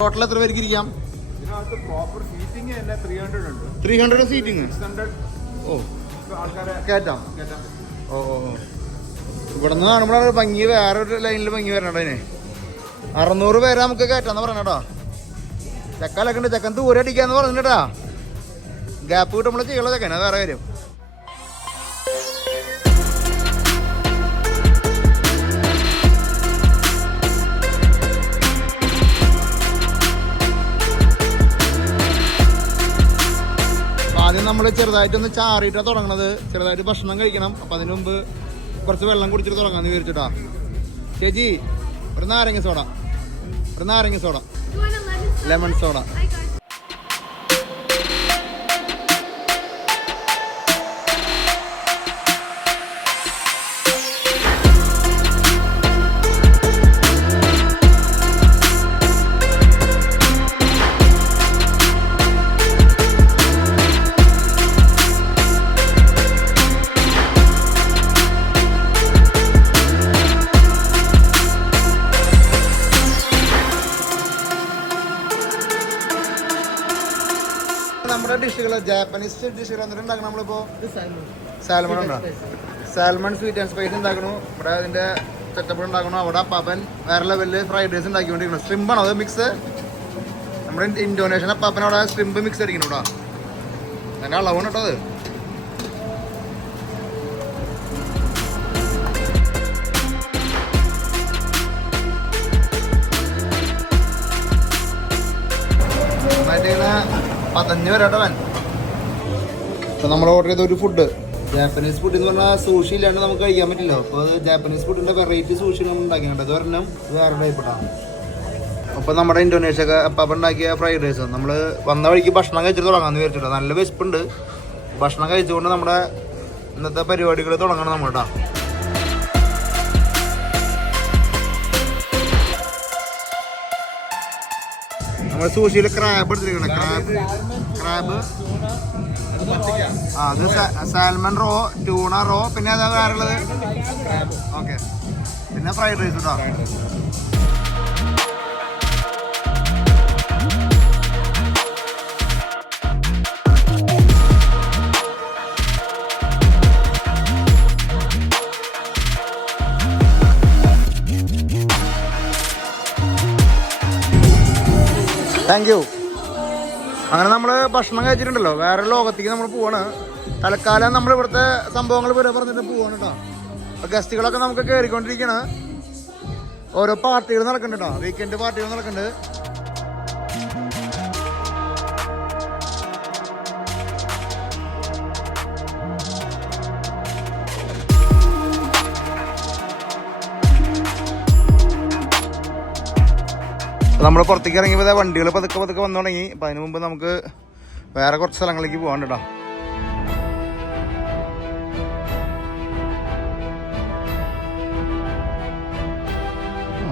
ടോട്ടൽ എത്ര പേർക്ക് ഇരിക്കാം? 300 സീറ്റിംഗ്. ഓ, കേറ്റാം. ഓ ഓ ഓ. ഇവിടെ നിന്ന് കാണുമ്പോഴാണ് ഭംഗി. വേറൊരു ലൈനിൽ ഭംഗി വരണോ അതിന്. 600 പേരെ നമുക്ക് കയറ്റാന്ന് പറഞ്ഞേട്ടാ. ചെക്കാലൊക്കെ ഉണ്ട്. ചെക്കൻ ദൂരെ അടിക്കാന്ന് പറഞ്ഞിട്ടാ. ഗ്യാപ്പ് കിട്ടുമ്പോൾ ചെയ്യുള്ളൂ ചെക്കൻ, അത് വേറെ കാര്യം. ആദ്യം നമ്മൾ ചെറുതായിട്ടൊന്ന് ചാറിയിട്ടാണ് തുടങ്ങണത്. ചെറുതായിട്ട് ഭക്ഷണം കഴിക്കണം. അപ്പം അതിന് മുമ്പ് കുറച്ച് വെള്ളം കുടിച്ചിട്ട് തുടങ്ങാന്ന് വിചാരിച്ചിട്ടാ. ചേച്ചി, ഒരു നാരങ്ങ സോഡ. ഒരു നാരങ്ങ soda, You want a lemon soda? Lemon soda. I got you. നമ്മുടെ ഡിഷുകൾ ജാപ്പനീസ് ഡിഷുകൾ എന്നിട്ട് ഉണ്ടാക്കണം. നമ്മളിപ്പോ സാൽമൺ ഉണ്ടോ, സാൽമൺ സ്വീറ്റ് ആൻഡ് സ്പൈസ് ഉണ്ടാക്കണു. ഇവിടെ അതിന്റെ സെറ്റപ്പ് ഉണ്ടാക്കണു. അവിടെ അപ്പാപ്പൻ വേറെ ലെവലില് ഫ്രൈഡ് റൈസ് ഉണ്ടാക്കിക്കൊണ്ടിരിക്കണം. സ്ട്രിംബാണോ അത് മിക്സ്? നമ്മുടെ ഇൻഡോനേഷ്യൻ അപ്പാപ്പൻ അവിടെ സ്ട്രിംബ് മിക്സ് അടിക്കണം കേട്ടോ. അതിന്റെ അളവാണ് കേട്ടോ അത്. പതഞ്ഞ് വരാട്ടവൻ. ഇപ്പൊ നമ്മൾ ഓർഡർ ചെയ്ത ഒരു ഫുഡ്, ജാപ്പനീസ് ഫുഡ് എന്ന് പറഞ്ഞാൽ സൂഷി ഇല്ലാണ്ട് നമുക്ക് കഴിക്കാൻ പറ്റില്ല. അപ്പോൾ അത് ജാപ്പനീസ് ഫുഡിന്റെ വെറൈറ്റി സൂഷി നമ്മൾ ഉണ്ടാക്കിയിട്ടുണ്ട്. അത് പറഞ്ഞാൽ വേറെ ടൈപ്പിട്ടാണ്. അപ്പോൾ നമ്മുടെ ഇന്തോനേഷ്യ അപ്പം ഉണ്ടാക്കിയ ഫ്രൈഡ് റൈസ് നമ്മൾ വന്ന വഴിക്ക് ഭക്ഷണം കഴിച്ചിട്ട് തുടങ്ങാമെന്ന് വിചാരിച്ചിട്ട്. നല്ല വിശപ്പുണ്ട്. ഭക്ഷണം കഴിച്ചുകൊണ്ട് നമ്മുടെ ഇന്നത്തെ പരിപാടികൾ തുടങ്ങണം നമ്മൾ കേട്ടോ. നമ്മുടെ സൂഷിയിൽ ക്രാബ് എടുത്തിരിക്കണം. ക്രാബ് അത് സാൽമൺ റോ, ട്യൂണ റോ, പിന്നെ അതാ വേറെ ഉള്ളത്. ഓക്കെ, പിന്നെ ഫ്രൈഡ് റൈസ് കേട്ടോ. Thank you. അങ്ങനെ നമ്മൾ ഭക്ഷണം കഴിച്ചിട്ടുണ്ടല്ലോ, വേറെ ലോകത്തേക്ക് നമ്മൾ പോവാണ്. തൽക്കാലം നമ്മൾ ഇവിടുത്തെ സംഭവങ്ങൾ വരെ പറഞ്ഞിട്ട് പോവാണ് കേട്ടോ. അപ്പോൾ ഗസ്റ്റുകളൊക്കെ നമുക്ക് കയറിക്കൊണ്ടിരിക്കുകയാണ്. ഓരോ പാർട്ടികൾ നടക്കുന്നുണ്ട് കേട്ടോ, വീക്കെൻഡ് പാർട്ടികൾ നടക്കുന്നുണ്ട്. നമ്മൾ പുറത്തേക്ക് ഇറങ്ങിയപ്പോൾ വണ്ടികൾ പതുക്കെ പതുക്കെ വന്നു തുടങ്ങി. അപ്പം അതിന് മുമ്പ് നമുക്ക് വേറെ കുറച്ച് സ്ഥലങ്ങളിലേക്ക് പോകാൻ കേട്ടോ.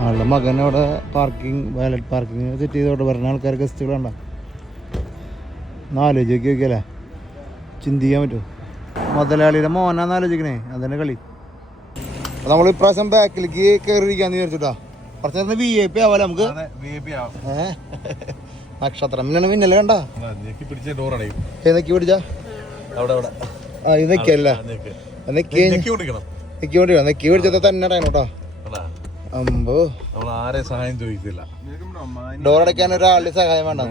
ആളുടെ മകൻ അവിടെ പാർക്കിംഗ്, വാലറ്റ് പാർക്കിംഗ് സെറ്റ് ചെയ്തോട്ട് പറഞ്ഞ ആൾക്കാർ ഗസ്റ്റുകളുണ്ടോ ഒന്ന് ആലോചിച്ച് നോക്കിയല്ലേ, ചിന്തിക്കാൻ പറ്റുമോ? മുതലാളിയുടെ മോനാന്ന് ആലോചിക്കണേ, അതന്നെ കളി. അപ്പം നമ്മൾ ഇപ്രാവശ്യം ബാക്കിലേക്ക് കയറിയിരിക്കാന്ന് വിചാരിച്ചിട്ടാ. കുറച്ച് നേരം VIP ആവാലോ നമുക്ക്. നക്ഷത്രം മിന്നല് കണ്ട ഏതൊക്കെ പിടിച്ചാ ഇതൊക്കെയല്ല നെക്കി പിടിച്ചത് തന്നെ കേട്ടോ. അമ്പോ, സഹായം ചോദിക്കില്ല. ഡോർ അടയ്ക്കാൻ ഒരാളുടെ സഹായം വേണ്ട,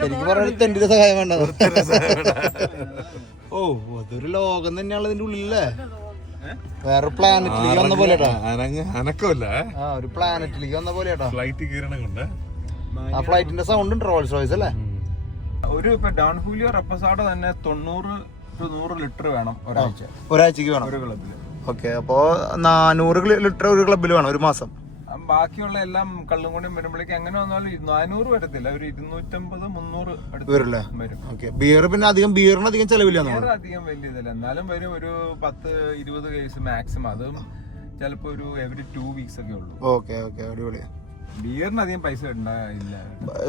ശരിക്കും പറഞ്ഞ ഒരു തെണ്ടിന്റെ സഹായം വേണ്ട. ഓ, അതൊരു ലോകം തന്നെയാണ് ഇതിന്റെ ഉള്ളിലല്ലേ. വേറെ പ്ലാനറ്റിലേക്ക് വന്ന പോലെ ഒരു പ്ലാനറ്റിലേക്ക് വന്ന പോലെ ആ ഫ്ലൈറ്റിന്റെ സൗണ്ട് ഉണ്ട്. റോൾസ് റോയ്സ് അല്ലേ. ഒരു ഡോൺ ഹൂലിയോ റെപ്പസാഡോ തന്നെ 90 to 100 ലിറ്റർ വേണം ഒരാഴ്ചക്ക് വേണം ഒരു ക്ലബില്. ഓക്കെ, അപ്പോ 400 ലിറ്റർ ഒരു ക്ലബിൽ വേണം ഒരു മാസം. ബാക്കിയുള്ള എല്ലാം കള്ളും കൊണ്ടും വരുമ്പോഴേക്കും എങ്ങനെ വന്നാലും 400 വരത്തില്ല, ഒരു 250-300 വരും. ബിയർ പിന്നെ ബിയറിന് അധികം ചെലവില്ല, അധികം വലിയതല്ല, എന്നാലും വരും ഒരു 10-20 കേസ് മാക്സിമം. അതും ചിലപ്പോ ഒരു എവറി 2 weeks ഒക്കെ ഉള്ളൂ. ഓക്കെ ഓക്കെ, അടിപൊളി. ബിയറിന് അധികം പൈസ ഇല്ല.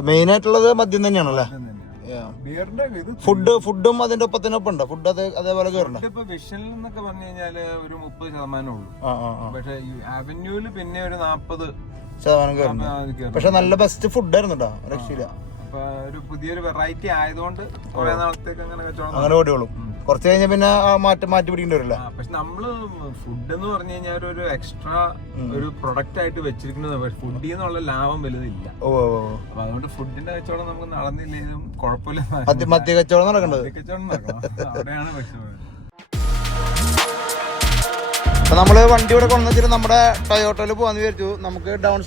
മെയിൻ ആയിട്ടുള്ളത് മദ്യം തന്നെയാണല്ലേ. ബിയറിന്റെ ഫുഡും അതിന്റെ ഒപ്പത്തിനൊപ്പം ഉണ്ടോ? ഫുഡ് അതേപോലെ കയറണ്ട. ഇപ്പൊ വിഷനിൽ എന്നൊക്കെ പറഞ്ഞു കഴിഞ്ഞാല് ഒരു 30% ഉള്ളൂ. പക്ഷെ അവന്യൂല് പിന്നെ ഒരു 40% കയറുന്നുണ്ട്. പക്ഷെ നല്ല ബെസ്റ്റ് ഫുഡായിരുന്നു കേട്ടോ, രക്ഷയില്ല. അപ്പൊ ഒരു പുതിയൊരു വെറൈറ്റി ആയതുകൊണ്ട് കുറെ നാളത്തേക്ക് അങ്ങനെ ഓടിയോളും. കുറച്ച് കഴിഞ്ഞാൽ പിന്നെ മാറ്റി പിടിക്കേണ്ടി വരില്ല. പക്ഷെ നമ്മള് ഫുഡ് എന്ന് പറഞ്ഞു കഴിഞ്ഞാൽ ഒരു എക്സ്ട്രാ ഒരു പ്രൊഡക്റ്റ് ആയിട്ട് വെച്ചിരിക്കുന്നത്. ഫുഡിൽ നിന്നുള്ള ലാഭം വലുതില്ല. അപ്പൊ അതുകൊണ്ട് ഫുഡിന്റെ കച്ചവടം നമുക്ക് നടന്നില്ലെങ്കിലും കുഴപ്പമില്ല. മദ്യ കച്ചവടം നടക്കണ്ടത് കച്ചവടം നടക്കണം, അവിടെയാണ് പ്രശ്നം. അപ്പൊ നമ്മള് വണ്ടി ഇവിടെ കൊണ്ടുവച്ചിട്ട് നമ്മുടെ ടൊയോട്ടോയിൽ പോകാന്ന് വിചാരിച്ചു. നമുക്ക് ഡൗൺ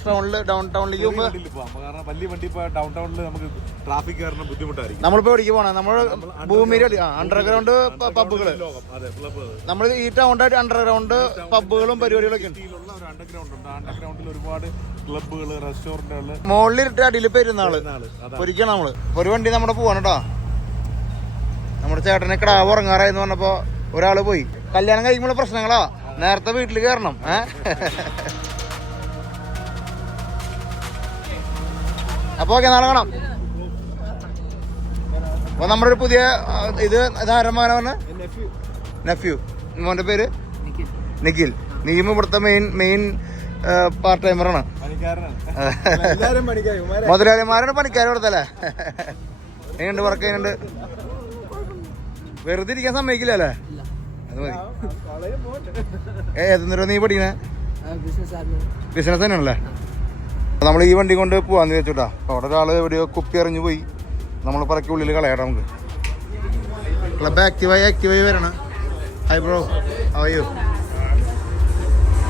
ടൗണിലേക്ക് പോകുമ്പോ കാരണം വലിയ വണ്ടി ഡൗൺ ടൗണിൽ നമുക്ക് ട്രാഫിക് കാരണം ബുദ്ധിമുട്ടായിരിക്കും. നമ്മളിപ്പോ എവിടേക്ക് പോകണം? നമ്മൾ ഭൂമിയിൽ അണ്ടർഗ്രൗണ്ട് പബ്ബുകള്, നമ്മൾ ഈ ടൗണിന്റെ അണ്ടർഗ്രൗണ്ട് പബ്ബുകളും പരിപാടികളൊക്കെ ഉണ്ട്. ഒരു അണ്ടർഗ്രൗണ്ട് ഉണ്ട്. അണ്ടർഗ്രൗണ്ടിൽ ഒരുപാട് ക്ലബ്ബുകള്, റെസ്റ്റോറന്റുകള്, മുകളിലിട്ട് അടിയിൽ പെരുന്നാള് ഒരിക്കലും നമ്മള് ഒരു വണ്ടി നമ്മുടെ പോവാണ് കേട്ടോ. നമ്മുടെ ചേട്ടനെ കിടാവ് ഉറങ്ങാറായെന്ന് പറഞ്ഞപ്പോ ഒരാള് പോയി. കല്യാണം കഴിക്കുമ്പോൾ പ്രശ്നങ്ങളാ, നേരത്തെ വീട്ടിൽ കയറണം. അപ്പൊ ഓക്കെ, നാളെ കാണാം. അപ്പൊ നമ്മുടെ ഒരു പുതിയ ഇതാരന്മാരാ പറഞ്ഞ നെഫ്യൂ, മോന്റെ പേര് നിഖിൽ. നീയും ഇവിടുത്തെ മെയിൻ പാർട്ട് ടൈമറാണ്. മുതലാളിമാരാണ് പണിക്കാർ ഇവിടുത്തല്ലേ. എങ്ങനെയുണ്ട് വർക്ക് ചെയ്യുന്നുണ്ട്? വെറുതെ ഇരിക്കാൻ സമ്മതിക്കില്ല അല്ലേ? അത് മതി. ഏതെന്നോ നീ പഠിക്കണേ? ബിസിനസ് തന്നെയാണല്ലേ. നമ്മൾ ഈ വണ്ടി കൊണ്ട് പോവാന്ന് വെച്ചോട്ടാ. അപ്പൊ അവിടെ ഒരാള് എവിടെയോ കുപ്പി എറിഞ്ഞു പോയി. നമ്മൾ പറക്കി ഉള്ളിൽ കളയാടാ നമുക്ക്. ക്ലബ് ആക്റ്റീവായി വരണം. Hi bro, how are U?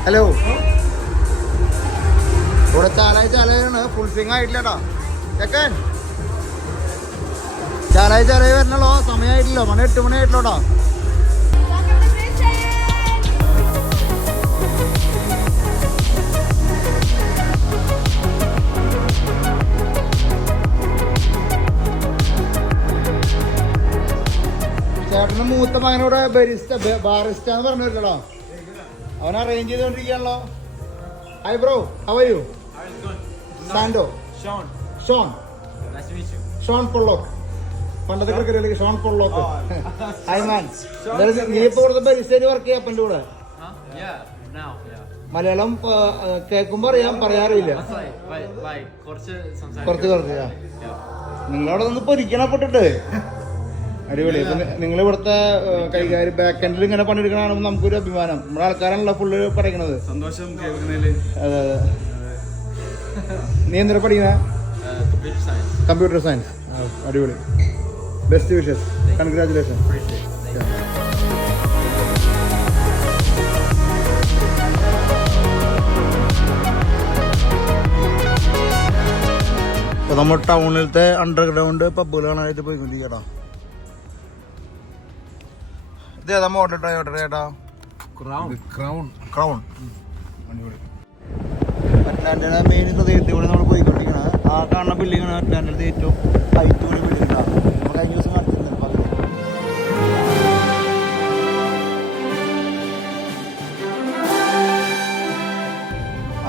Hello. ഇവിടെ ചാലായാണ്, ഫുൾ സ്വിങ് ആയിട്ടില്ലട്ടാ ചെക്കൻ. ചാലായി വരണല്ലോ, സമയമായിട്ടില്ലോ, 8 മണി ആയിട്ടില്ലോട്ടാ. ചേട്ടന് മൂത്ത മകനോട് ബാറിസ്റ്റ എന്ന് പറഞ്ഞു വരില്ലടാ. അവൻ അറേഞ്ച് ചെയ്തോണ്ടിരിക്കുകയാണല്ലോ. Hi bro, how are you? സാൻഡോ, ഷോൺ പൊള്ളോക്ക്, പണ്ടത്തെ cricket Shaun Pollock. Hi man, നീ ഇപ്പൊ ഇവിടുത്തെ ബരിസ്റ്റയിൽ വർക്ക് ചെയ്യാം അപ്പൻ്റെ കൂടെ? മലയാളം കേൾക്കുമ്പോ പറയാറില്ല, കുറച്ച് നിങ്ങളവിടെ നിന്ന് പൊരിക്കണപ്പെട്ടിട്ട് അടിപൊളി. നിങ്ങൾ ഇവിടുത്തെ കൈകാര്യം ബാക്ക് എൻഡിൽ ഇങ്ങനെ പണിയെടുക്കണ നമുക്കൊരു അഭിമാനം. നമ്മുടെ ആൾക്കാരാണല്ലോ ഫുള്ള് പഠിക്കണത്. സന്തോഷം. അതെ. നീ എന്തിനാ പഠിക്കുന്ന? Computer science. അടിപൊളി. Best wishes. കൺഗ്രാറ്റുലേഷൻ. അപ്പൊ നമ്മൾ ടൗണിലത്തെ അണ്ടർഗ്രൗണ്ട് പബ്ബുകളാണായിട്ട് പോയിക്കൊണ്ടിരിക്കട്ടോ. ഇതേതാ മോഡൽ ടൊയോട്ട ചേട്ടാ? ക്രൗൺ. അറ്റ്ലാന്റയുടെ മെയിൻ ഹൃദയത്തിൽ കൂടെ നമ്മൾ പോയിക്കൊണ്ടിരിക്കുന്നത്. ആ കാണുന്ന ബിൽഡിംഗാണ് അറ്റ്ലാന്റയിലത്തെ ഏറ്റവും ഹൈറ്റ് കൂടിയ ബിൽഡിംഗ്. നമ്മൾ കഴിഞ്ഞ ദിവസം കാണിച്ചിട്ടുണ്ട്.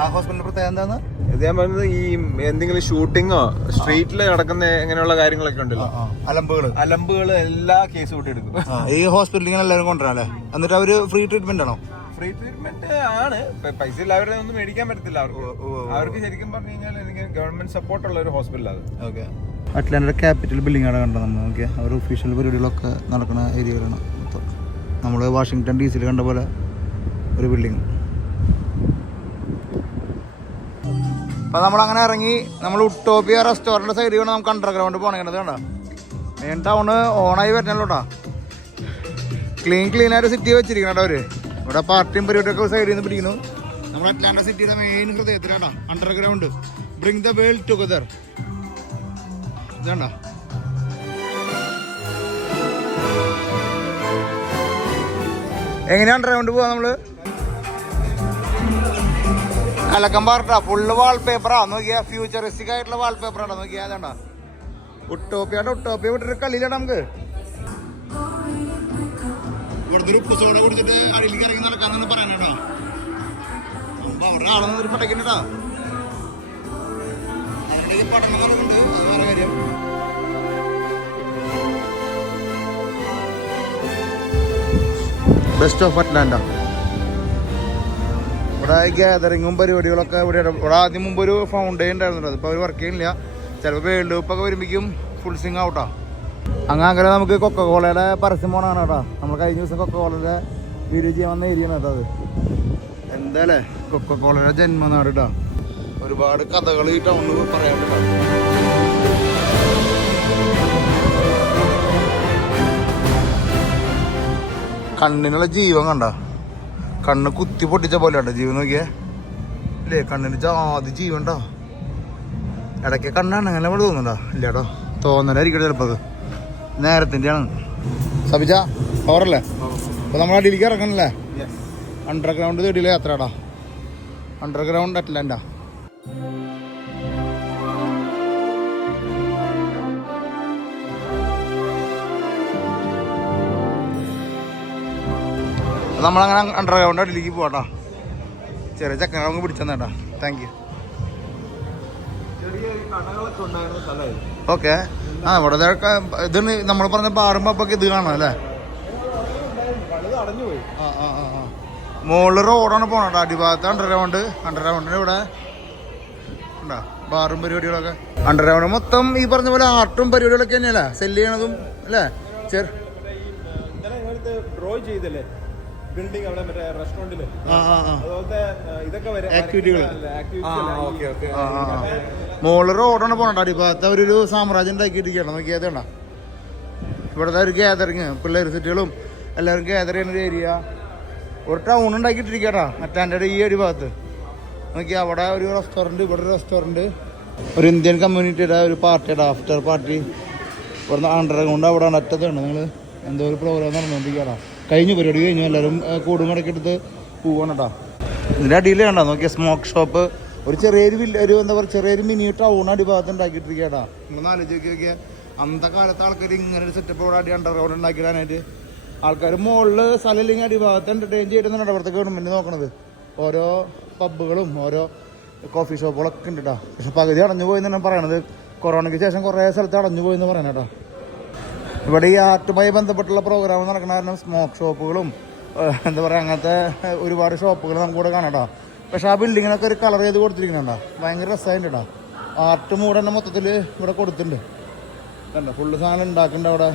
ആ ഹോസ്പിറ്റലിന്റെ പ്രത്യേകത എന്താണ്? ഇത് ഞാൻ പറഞ്ഞത്, ഈ എന്തെങ്കിലും ഷൂട്ടിങ്ങോ സ്ട്രീറ്റില് നടക്കുന്ന എങ്ങനെയുള്ള കാര്യങ്ങളൊക്കെ ഉണ്ടല്ലോ, അലമ്പുകള് എല്ലാ കേസും വിട്ടെടുക്കും. ഈ ഹോസ്പിറ്റലിൽ എല്ലാവരും കൊണ്ടുവരാം അല്ലേ? എന്നിട്ട് അവര് ഫ്രീ ട്രീറ്റ്മെന്റ് ആണോ? ഫ്രീ ട്രീറ്റ്മെന്റ് ആണ്. പൈസ ഇല്ലാവരെ ഒന്നും മേടിക്കാൻ പറ്റത്തില്ല അവർക്ക് ശരിക്കും പറഞ്ഞു കഴിഞ്ഞാൽ എനിക്ക് ഗവൺമെന്റ് സപ്പോർട്ട് ഉള്ള ഒരു ഹോസ്പിറ്റൽ അത്. ഓക്കെ. അറ്റ്ലാന്റയുടെ ക്യാപിറ്റൽ ബിൽഡിംഗ് ആണ് കണ്ടത് നമ്മൾ. ഓക്കെ, അവർ ഒഫീഷ്യൽ പരിപാടികളൊക്കെ നടക്കുന്ന ഏരിയകളാണ്. നമ്മൾ വാഷിങ്ടൺ DC കണ്ട പോലെ ഒരു ബിൽഡിംഗ്. അപ്പം നമ്മളങ്ങനെ ഇറങ്ങി നമ്മൾ ഉട്ടോപ്പിയ റെസ്റ്റോറൻറ്റ് സൈഡിൽ വേണം നമുക്ക് അണ്ടർഗ്രൗണ്ട് പോകണത്. കണ്ടോ, മെയിൻ ടൗണ് ഓണായി വരണല്ലോട്ടാ. ക്ലീൻ ആയിട്ട് സിറ്റി വെച്ചിരിക്കണം കേട്ടോ അവര്. ഇവിടെ പാർട്ടിയും പരിപാടിയൊക്കെ സൈഡിൽ നിന്ന് പിടിക്കുന്നു. നമ്മുടെ അറ്റ്ലാന്റ സിറ്റിയുടെ മെയിൻ ഹൃദയത്തിലാട്ടാ underground. Bring the world together. ഇതാണ്ട എങ്ങനെയാ അണ്ടർഗ്രൗണ്ട് പോവാ നമ്മള്? കലക്കം പാർട്ടാ, ഫുള്ള് വാൾപേപ്പറാ. നോക്കിയാ ഫ്യൂച്ചറിസ്റ്റിക് ആയിട്ടുള്ള വാൾപേപ്പറാണ്. നോക്കിയാ അതാണ്ടാ ഉട്ടോപ്പിയ വിട്ടിട്ട് കളിയിലാണ് നമുക്ക്. ഇവിടുത്തെ ഒരു ഉപ്പുസോട കുടിച്ചിട്ട് അടിയിലേക്ക് ഇറങ്ങി നടക്കാന്ന് പറയാനേട്ടാ. അവിടെ ആളൊന്നും ഒരു പടക്കണ്ടാ. അതിനിടയിൽ പഠനം നടക്കുന്നുണ്ട്, അത് വേറെ കാര്യം. Best of Atlanta. ഇവിടെ ഗ്യാതറിങ്ങും പരിപാടികളൊക്കെ ഇവിടെ ആദ്യം മുമ്പ് ഒരു ഫൗണ്ടേ ഉണ്ടായിരുന്നുണ്ട്. അതിപ്പോൾ അവർ വർക്ക് ചെയ്യുന്നില്ല. ചിലപ്പോൾ വേൾഡ് കപ്പ് ഒക്കെ വരുമ്പോഴേക്കും ഫുൾ സിങ് ഔട്ടാ. അങ്ങനെ നമുക്ക് കൊക്കക്കോളയുടെ പരസ്യം പോകണമാണ് കേട്ടോ. നമ്മൾ കഴിഞ്ഞ ദിവസം കൊക്കക്കോളയുടെ വീഡിയോ ചെയ്യാൻ വന്ന ഏരിയ ആണ് കേട്ടോ അത്. എന്തായാലേ കൊക്കക്കോളയുടെ ജന്മനാട് കേട്ടോ. ഒരുപാട് കഥകൾ ഈ ടൗണിൽ പറയാൻ കേട്ടോ. കണ്ണിനുള്ള ജീവൻ കണ്ട. കണ്ണ് കുത്തി പൊട്ടിച്ച പോലെ ഉണ്ടോ ജീവൻ നോക്കിയേ ഇല്ലേ? കണ്ണിന് ജാതി ജീവണ്ടോ? ഇടയ്ക്ക് കണ്ണാണ് അങ്ങനെ പോലെ തോന്നുന്നുണ്ടോ? ഇല്ല കേട്ടോ, തോന്നലായിരിക്കട്ടെ ചിലപ്പോൾ. അത് നേരത്തിൻ്റെ ആണ്. സബിജ പവറല്ലേ? അപ്പോൾ നമ്മൾ അടിയിലേക്ക് ഇറങ്ങണല്ലേ? അണ്ടർഗ്രൗണ്ട് തേടിയിലെ യാത്രടാ. Underground Atlanta. നമ്മളങ്ങനെ അണ്ടർഗ്രൗണ്ട് അടിയിലേക്ക് പോവാട്ടാ. ചെറിയ ചക്കനൊക്കെ പിടിച്ചെന്നാട്ടാ. Thank you. ഓക്കെ. ആ ഇവിടെ ഇത് നമ്മൾ പറഞ്ഞ പാറുമ്പോ അപ്പൊക്കെ ഇത് കാണാം അല്ലേ? മുകളിൽ റോഡാണ് പോണട്ടോ. അടിഭാഗത്ത് അണ്ടർഗ്രൗണ്ടിന് ഇവിടെ ഉണ്ടാ ബാറും പരിപാടികളൊക്കെ. അണ്ടർഗ്രൗണ്ട് മൊത്തം ഈ പറഞ്ഞ പോലെ ആർട്ടും പരിപാടികളൊക്കെ തന്നെയല്ലേ സെല്ല് ചെയ്യണതും അല്ലേ? മുകളിൽ റോഡാണ് പോണട്ടോ. അടിഭാഗത്ത് അവരൊരു സാമ്രാജ്യം ഉണ്ടാക്കിയിട്ടിരിക്കണം. നോക്കിയതേണ്ട ഇവിടുത്തെ ഒരു ഗ്യാതറിങ്, പിള്ളേർ സെറ്റുകളും എല്ലാവരും ഗ്യാതർ ചെയ്യുന്ന ഒരു ഏരിയ, ഒരു ടൗൺ ഉണ്ടാക്കിയിട്ടിരിക്കട്ടാ മറ്റാൻ്റെ ഈ അടിഭാഗത്ത്. നോക്കിയാൽ അവിടെ ഒരു റെസ്റ്റോറൻറ്റ്, ഇവിടെ ഒരു റെസ്റ്റോറൻറ്റ്, ഒരു ഇന്ത്യൻ കമ്മ്യൂണിറ്റിയുടെ ഒരു പാർട്ടിയുടെ ആഫ്റ്റർ പാർട്ടി. ഇവിടുന്ന് അണ്ടർഗ്രൗണ്ട് അവിടെ അറ്റത്തുണ്ട്. നിങ്ങൾ എന്തോ ഒരു പ്രോഗ്രാം നടന്നുകൊണ്ടിരിക്കട്ടാ. കഴിഞ്ഞു, പരിപാടി കഴിഞ്ഞു. എല്ലാവരും കൂടും കടക്കെടുത്ത് പോവാണ് കേട്ടോ. ഇതിൻ്റെ അടിയിൽ കണ്ടോ നോക്കിയാൽ സ്മോക്ക് ഷോപ്പ്, ഒരു ചെറിയൊരു ഒരു എന്താ പറയുക ചെറിയൊരു മിനി ടൗൺ അടിഭാഗത്ത് ഉണ്ടാക്കിയിട്ടിരിക്കട്ടാ. നമ്മളൊന്ന് ആലോചിച്ച് നോക്കിയാൽ അന്നത്തെ കാലത്ത് ആൾക്കാർ ഇങ്ങനെ ഒരു സെറ്റപ്പ് ഇവിടെ അടി അണ്ടർഗ്രൗണ്ട് ഉണ്ടാക്കിയിടാനായിട്ട് ആൾക്കാർ മുകളിൽ സ്ഥലം ഇല്ലെങ്കിൽ അടിഭാഗത്ത് എൻ്റർടൈൻ ചെയ്തിരുന്നുണ്ട്. അവിടുത്തെ ഗവൺമെൻറ് നോക്കണത് ഓരോ പബ്ബുകളും ഓരോ കോഫി ഷോപ്പുകളൊക്കെ ഉണ്ട് കേട്ടോ. പക്ഷെ പകുതി അടഞ്ഞു പോയെന്നാണ് പറയണത്. കൊറോണയ്ക്ക് ശേഷം കുറേ സ്ഥലത്ത് അടഞ്ഞു പോയെന്ന് പറയണം കേട്ടോ. ഇവിടെ ഈ ആർട്ടുമായി ബന്ധപ്പെട്ടുള്ള പ്രോഗ്രാം നടക്കുന്ന കാരണം സ്മോക്ക് ഷോപ്പുകളും എന്താ പറയുക അങ്ങനത്തെ ഒരുപാട് ഷോപ്പുകൾ നമുക്കിവിടെ കാണാം കേട്ടോ. പക്ഷെ ആ ബിൽഡിങ്ങിനൊക്കെ ഒരു കളർ ചെയ്ത് കൊടുത്തിരിക്കണുണ്ടോ, ഭയങ്കര രസമായിട്ട് കേട്ടോ. ആർട്ട് മൂഡ് തന്നെ മൊത്തത്തിൽ ഇവിടെ കൊടുത്തിട്ടുണ്ട്. കണ്ടോ ഫുള്ള് സാധനം ഉണ്ടാക്കുന്നുണ്ട് അവിടെ.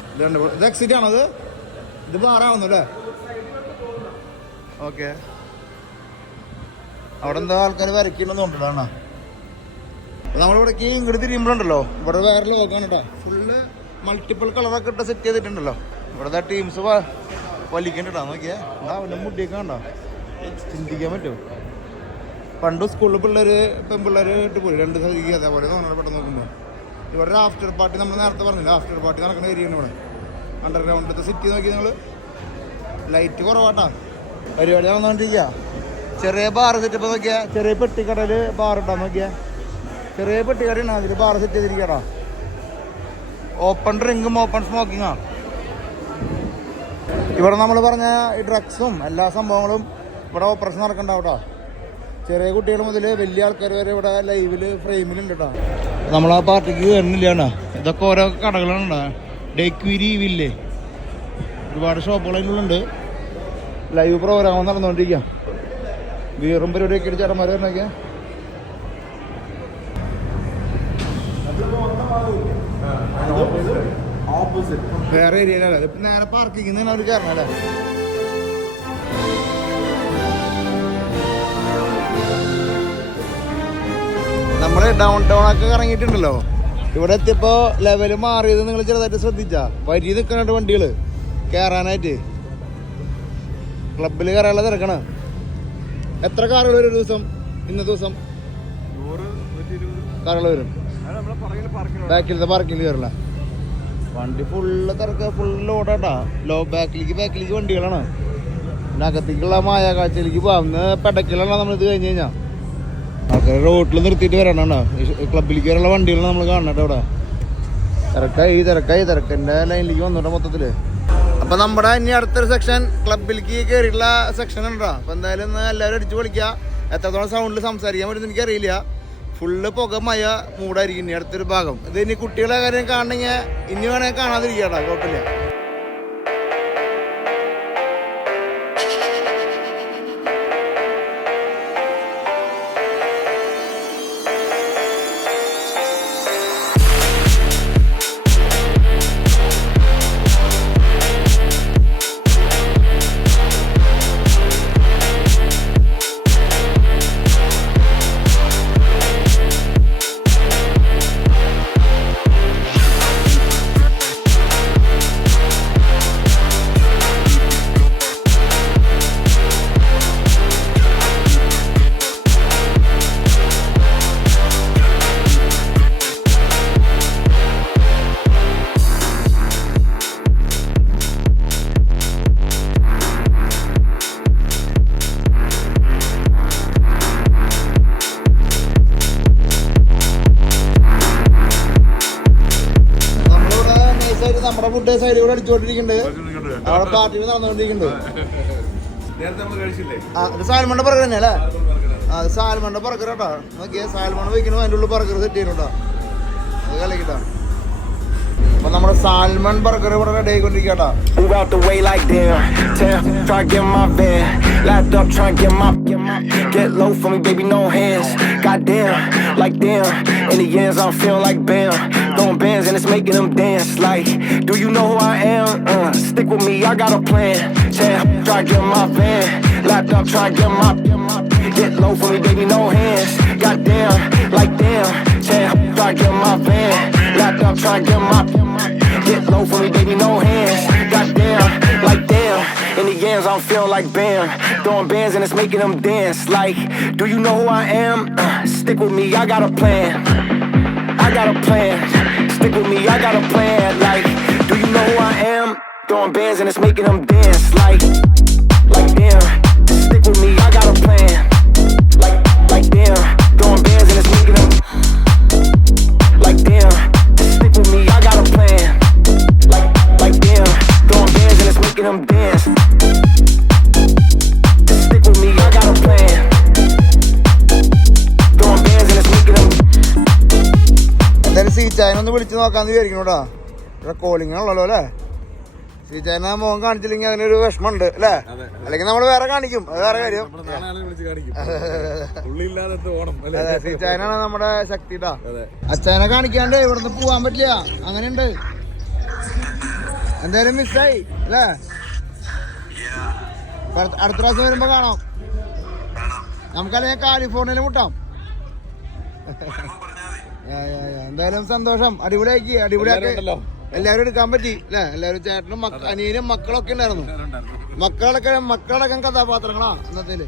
ഇത് എക്സിറ്റ് ആണത്, ഇത് ബാറാവുന്നു അല്ലേ? ഓക്കെ. അവിടെ എന്താ ആൾക്കാർ വരയ്ക്കണമെന്ന് കൊണ്ടിട്ടാണ്. നമ്മളിവിടേക്ക് ഇങ്ങോട്ട് തിരിയുമ്പോഴുണ്ടല്ലോ ഇവിടെ വേറെ ലോകമാണ് കേട്ടോ. ഫുള്ള് മൾട്ടിപ്പിൾ കളറൊക്കെ ഇട്ട് സെറ്റ് ചെയ്തിട്ടുണ്ടല്ലോ. ഇവിടുത്തെ ടീംസ് വലിക്കണ്ടോ നോക്കിയാൽ അവൻ്റെ മുടിയൊക്കെ കണ്ടോ, ചിന്തിക്കാൻ പറ്റുമോ? പണ്ട് സ്കൂളിൽ പെൺപിള്ളേർ ഇട്ട് പോയി 2 സ്ഥലത്തേക്ക് അതേപോലെ തോന്നണം പെട്ടെന്ന് നോക്കുമ്പോൾ. ഇവിടെ ഒരു ആഫ്റ്റർ പാർട്ടി നമ്മൾ നേരത്തെ പറഞ്ഞില്ല, ആഫ്റ്റർ പാർട്ടി നടക്കുന്ന ഏരിയയാണ് ഇവിടെ. അണ്ടർഗ്രൗണ്ടിലത്തെ സിറ്റി നോക്കി നിങ്ങൾ, ലൈറ്റ് കുറവാട്ടാ. പരിപാടി നടന്നുകൊണ്ടിരിക്കുക. ചെറിയ ബാർ സെറ്റപ്പ് നോക്കിയാൽ, ചെറിയ പെട്ടിക്കടയിൽ ബാർ ഇട്ടാ നോക്കിയാൽ, ചെറിയ പെട്ടിക്കടയാണ് അതിൽ ബാർ സെറ്റ് ചെയ്തിരിക്കട്ടാ. ഓപ്പൺ ഡ്രിങ്കും ഓപ്പൺ സ്മോക്കിങ്ങാ. ഇവിടെ നമ്മൾ പറഞ്ഞ ഈ ഡ്രഗ്സും എല്ലാ സംഭവങ്ങളും ഇവിടെ ഓപ്പറേഷൻ നടക്കണ്ടാവട്ടോ. ചെറിയ കുട്ടികൾ മുതൽ വലിയ ആൾക്കാർ വരെ ഇവിടെ ലൈവില് ഫ്രെയിമിലുണ്ട് കേട്ടോ. നമ്മൾ ആ പാർട്ടിക്ക് കയറുന്നില്ലാണ്. ഇതൊക്കെ ഓരോ കടകളാണ്. ഡെക്വിരി വില്ലേ ഒരുപാട് ഷോപ്പുകൾ അതിനുള്ളുണ്ട്. Live programme നടന്നുകൊണ്ടിരിക്കാം. വീറും പരിപാടിയൊക്കെ ഇട്ട് ചേട്ടന്മാർ വരണൊക്കെ. വേറെ ഏരിയയിലല്ലേ ഇപ്പം നേരെ പാർക്കിംഗ് തന്നെ അവർ കയറണല്ലേ. നമ്മള് ഡൗൺ ടൗൺ ഒക്കെ ഇറങ്ങിയിട്ടുണ്ടല്ലോ. ഇവിടെ എത്തിയപ്പോ ലെവല് മാറിയത് നിങ്ങൾ ചെറുതായിട്ട് ശ്രദ്ധിച്ചാ? വരി നിൽക്കണുണ്ട് വണ്ടികള് കയറാനായിട്ട്. ക്ലബില് കയറാനുള്ള തിരക്കണ. എത്ര കാറുകൾ വരും ഒരു ദിവസം? ഇന്നത്തെ ദിവസം കാറുകൾ വരും. ബാക്കിലത്തെ പാർക്കിങ്ങിൽ കയറില്ല. വണ്ടി ഫുള്ള് തിരക്ക്, ഫുള്ള് ഓടാട്ടാ. ബാക്കിലേക്ക് വണ്ടികളാണ്. പിന്നെ അകത്തേക്കുള്ള മായ കാഴ്ചയിലേക്ക് പോവാന്ന് പെടക്കിലാണ് നമ്മൾ ഇത് കഴിഞ്ഞ് കഴിഞ്ഞാൽ. ആൾക്കാർ റോട്ടിൽ നിർത്തിയിട്ട് വരണ ക്ലബിലേക്ക് വരെയുള്ള വണ്ടികളാണ് നമ്മൾ കാണണട്ടോ. ഇവിടെ തിരക്കിൻ്റെ ലൈനിലേക്ക് വന്നിട്ടോ മൊത്തത്തില്. അപ്പൊ നമ്മുടെ ഇനി അടുത്തൊരു സെക്ഷൻ ക്ലബിലേക്ക് കയറിയിട്ടുള്ള സെക്ഷൻ ഉണ്ടോ. അപ്പൊ എന്തായാലും എല്ലാവരും അടിച്ചു പൊളിക്കുക. എത്രത്തോളം സൗണ്ടിൽ സംസാരിക്കാൻ പറ്റുമെന്ന് എനിക്കറിയില്ല. ഫുള്ള് പുകമയ മൂടായിരിക്കും ഇനി അടുത്തൊരു ഭാഗം. ഇത് ഇനി കുട്ടികളെ കാര്യം കാണണമെങ്കിൽ ഇനി വേണമെങ്കിൽ കാണാതിരിക്കട്ടോ, കുഴപ്പമില്ല. സൈഡിൽ കൂടെ അടിച്ചുകൊണ്ടിരിക്കുന്നുണ്ട്. അവിടെ പാർട്ടി നടന്നുകൊണ്ടിരിക്കുന്നുണ്ട്. നേരത്തെ നമ്മൾ കഴിച്ചില്ലേ? ഇത് സാൽമണിന്റെ ബർഗർ തന്നെ അല്ലേ? അത് സാൽമണിന്റെ ബർഗർ കേട്ടോ. നോക്കിയാ സാൽമൺ വയ്ക്കണോ അതിൻ്റെ ഉള്ളിൽ ബർഗർ സെറ്റ് ചെയ്യുന്നുണ്ടോ? അത് കളിക്കട്ടോ. അപ്പൊ നമ്മുടെ സാൽമൺ ബർഗർ ഇവിടെ ready ആയിക്കൊണ്ടിരിക്കട്ടോ. Move out the way like damn. Try to get my van. Lapped up, try to get low for me, baby, no hands. Goddamn, like damn. In the ends, I'm feeling like bam. Throwing bands and it's making them dance. Like, do you know who I am? Stick with me, I got a plan. Try to get my van. Lapped up, try to get low for me, baby, no hands. Goddamn, like damn. Try to get my van. Lapped up, try to get low for me, baby, no hands. Goddamn, like damn. In the ends, I'm feeling like bam. Throwing bands and it's making them dance. Like, do you know who I am? Stick with me, I got a plan. I got a plan. Stick with me, I got a plan. Like, do you know who I am? Throwing bands and it's making them dance. Like damn. Stick with me, I got a plan. Like damn. Throwing bands and it's making them. Like damn. Stick with me, I got a plan. Like damn. Throwing bands and it's making them dance. Stick with me, I got a plan. Throwing bands and it's making them. എന്തായാലും സീച്ചായനൊന്ന് വിളിച്ച് നോക്കാന്ന് വിചാരിക്കണോടാ. ഇവിടെ calling ആണല്ലോ അല്ലേ? സീച്ചായനെ മോൻ കാണിച്ചില്ലെങ്കിൽ അതിനൊരു വിഷമമുണ്ട് അല്ലേ? അല്ലെങ്കിൽ നമ്മൾ വേറെ കാണിക്കും, അത് വേറെ കാര്യം. അതെ, സീച്ചായനാണ് നമ്മുടെ ശക്തി ട്ടാ. അച്ചായനെ കാണിക്കാണ്ട് ഇവിടുന്ന് പോവാൻ പറ്റില്ല, അങ്ങനെയുണ്ട്. എന്തായാലും മിസ്സായി അല്ലേ? അടുത്ത പ്രാവശ്യം വരുമ്പോ കാണാം. നമുക്കല്ലെങ്കിൽ കാലിഫോർണിയയിൽ മുട്ടാം. എന്തായാലും സന്തോഷം. അടിപൊളിയാക്കി, അടിപൊളിയാക്കി എല്ലാവരും എടുക്കാൻ പറ്റി അല്ലേ? എല്ലാവരും ചേട്ടനും അനിയനും മക്കളൊക്കെ ഉണ്ടായിരുന്നു. മക്കളടക്കം കഥാപാത്രങ്ങളാ അന്നത്തേല്.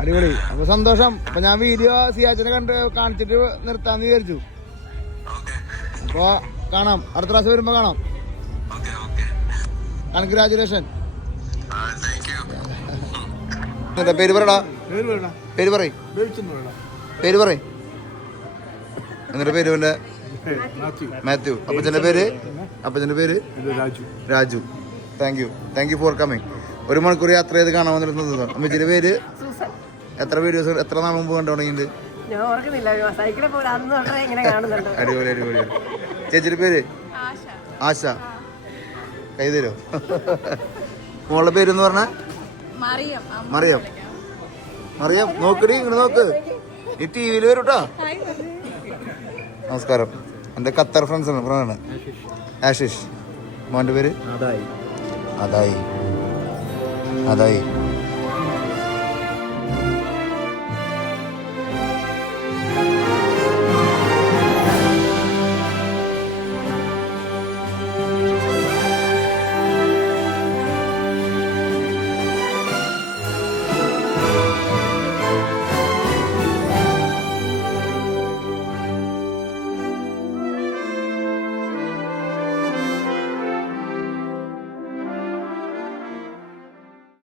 അടിപൊളി. അപ്പൊ സന്തോഷം. അപ്പൊ ഞാൻ വീഡിയോ സിയാച്ചിനെ കാണിച്ചിട്ട് നിർത്താന്ന് വിചാരിച്ചു. അപ്പൊ കാണാം, അടുത്ത പ്രാവശ്യം വരുമ്പോ കാണാം. കൺഗ്രാജുലേഷൻ. പേര് പറയടാ. പേര് പറയും. പേര് പറയും. എന്നിട്ട് പേര് മാത്യു. അപ്പച്ചന്റെ പേര് Raju. Thank you for coming. 1 മണിക്കൂർ യാത്ര ചെയ്ത് കാണാൻ വന്നിരുന്നത്. അമ്മച്ചിന്റെ പേര് എത്ര വീഡിയോസ് എത്ര നാൾ മുമ്പ് കണ്ടു തുടങ്ങിയത്? അടിപൊളി അടിപൊളി. ചേച്ചിയുടെ പേര് ആശ. കൈ തരോ? മോളുടെ പേരെന്ന് പറഞ്ഞ മറിയം. നോക്കടി, ഇങ്ങനെ നോക്ക്. ഈ ടി വിയിൽ വരും കേട്ടോ. നമസ്കാരം. എൻ്റെ ഖത്തർ ഫ്രണ്ടാണ് ആശിഷ്. മോൻ്റെ പേര് അതായി.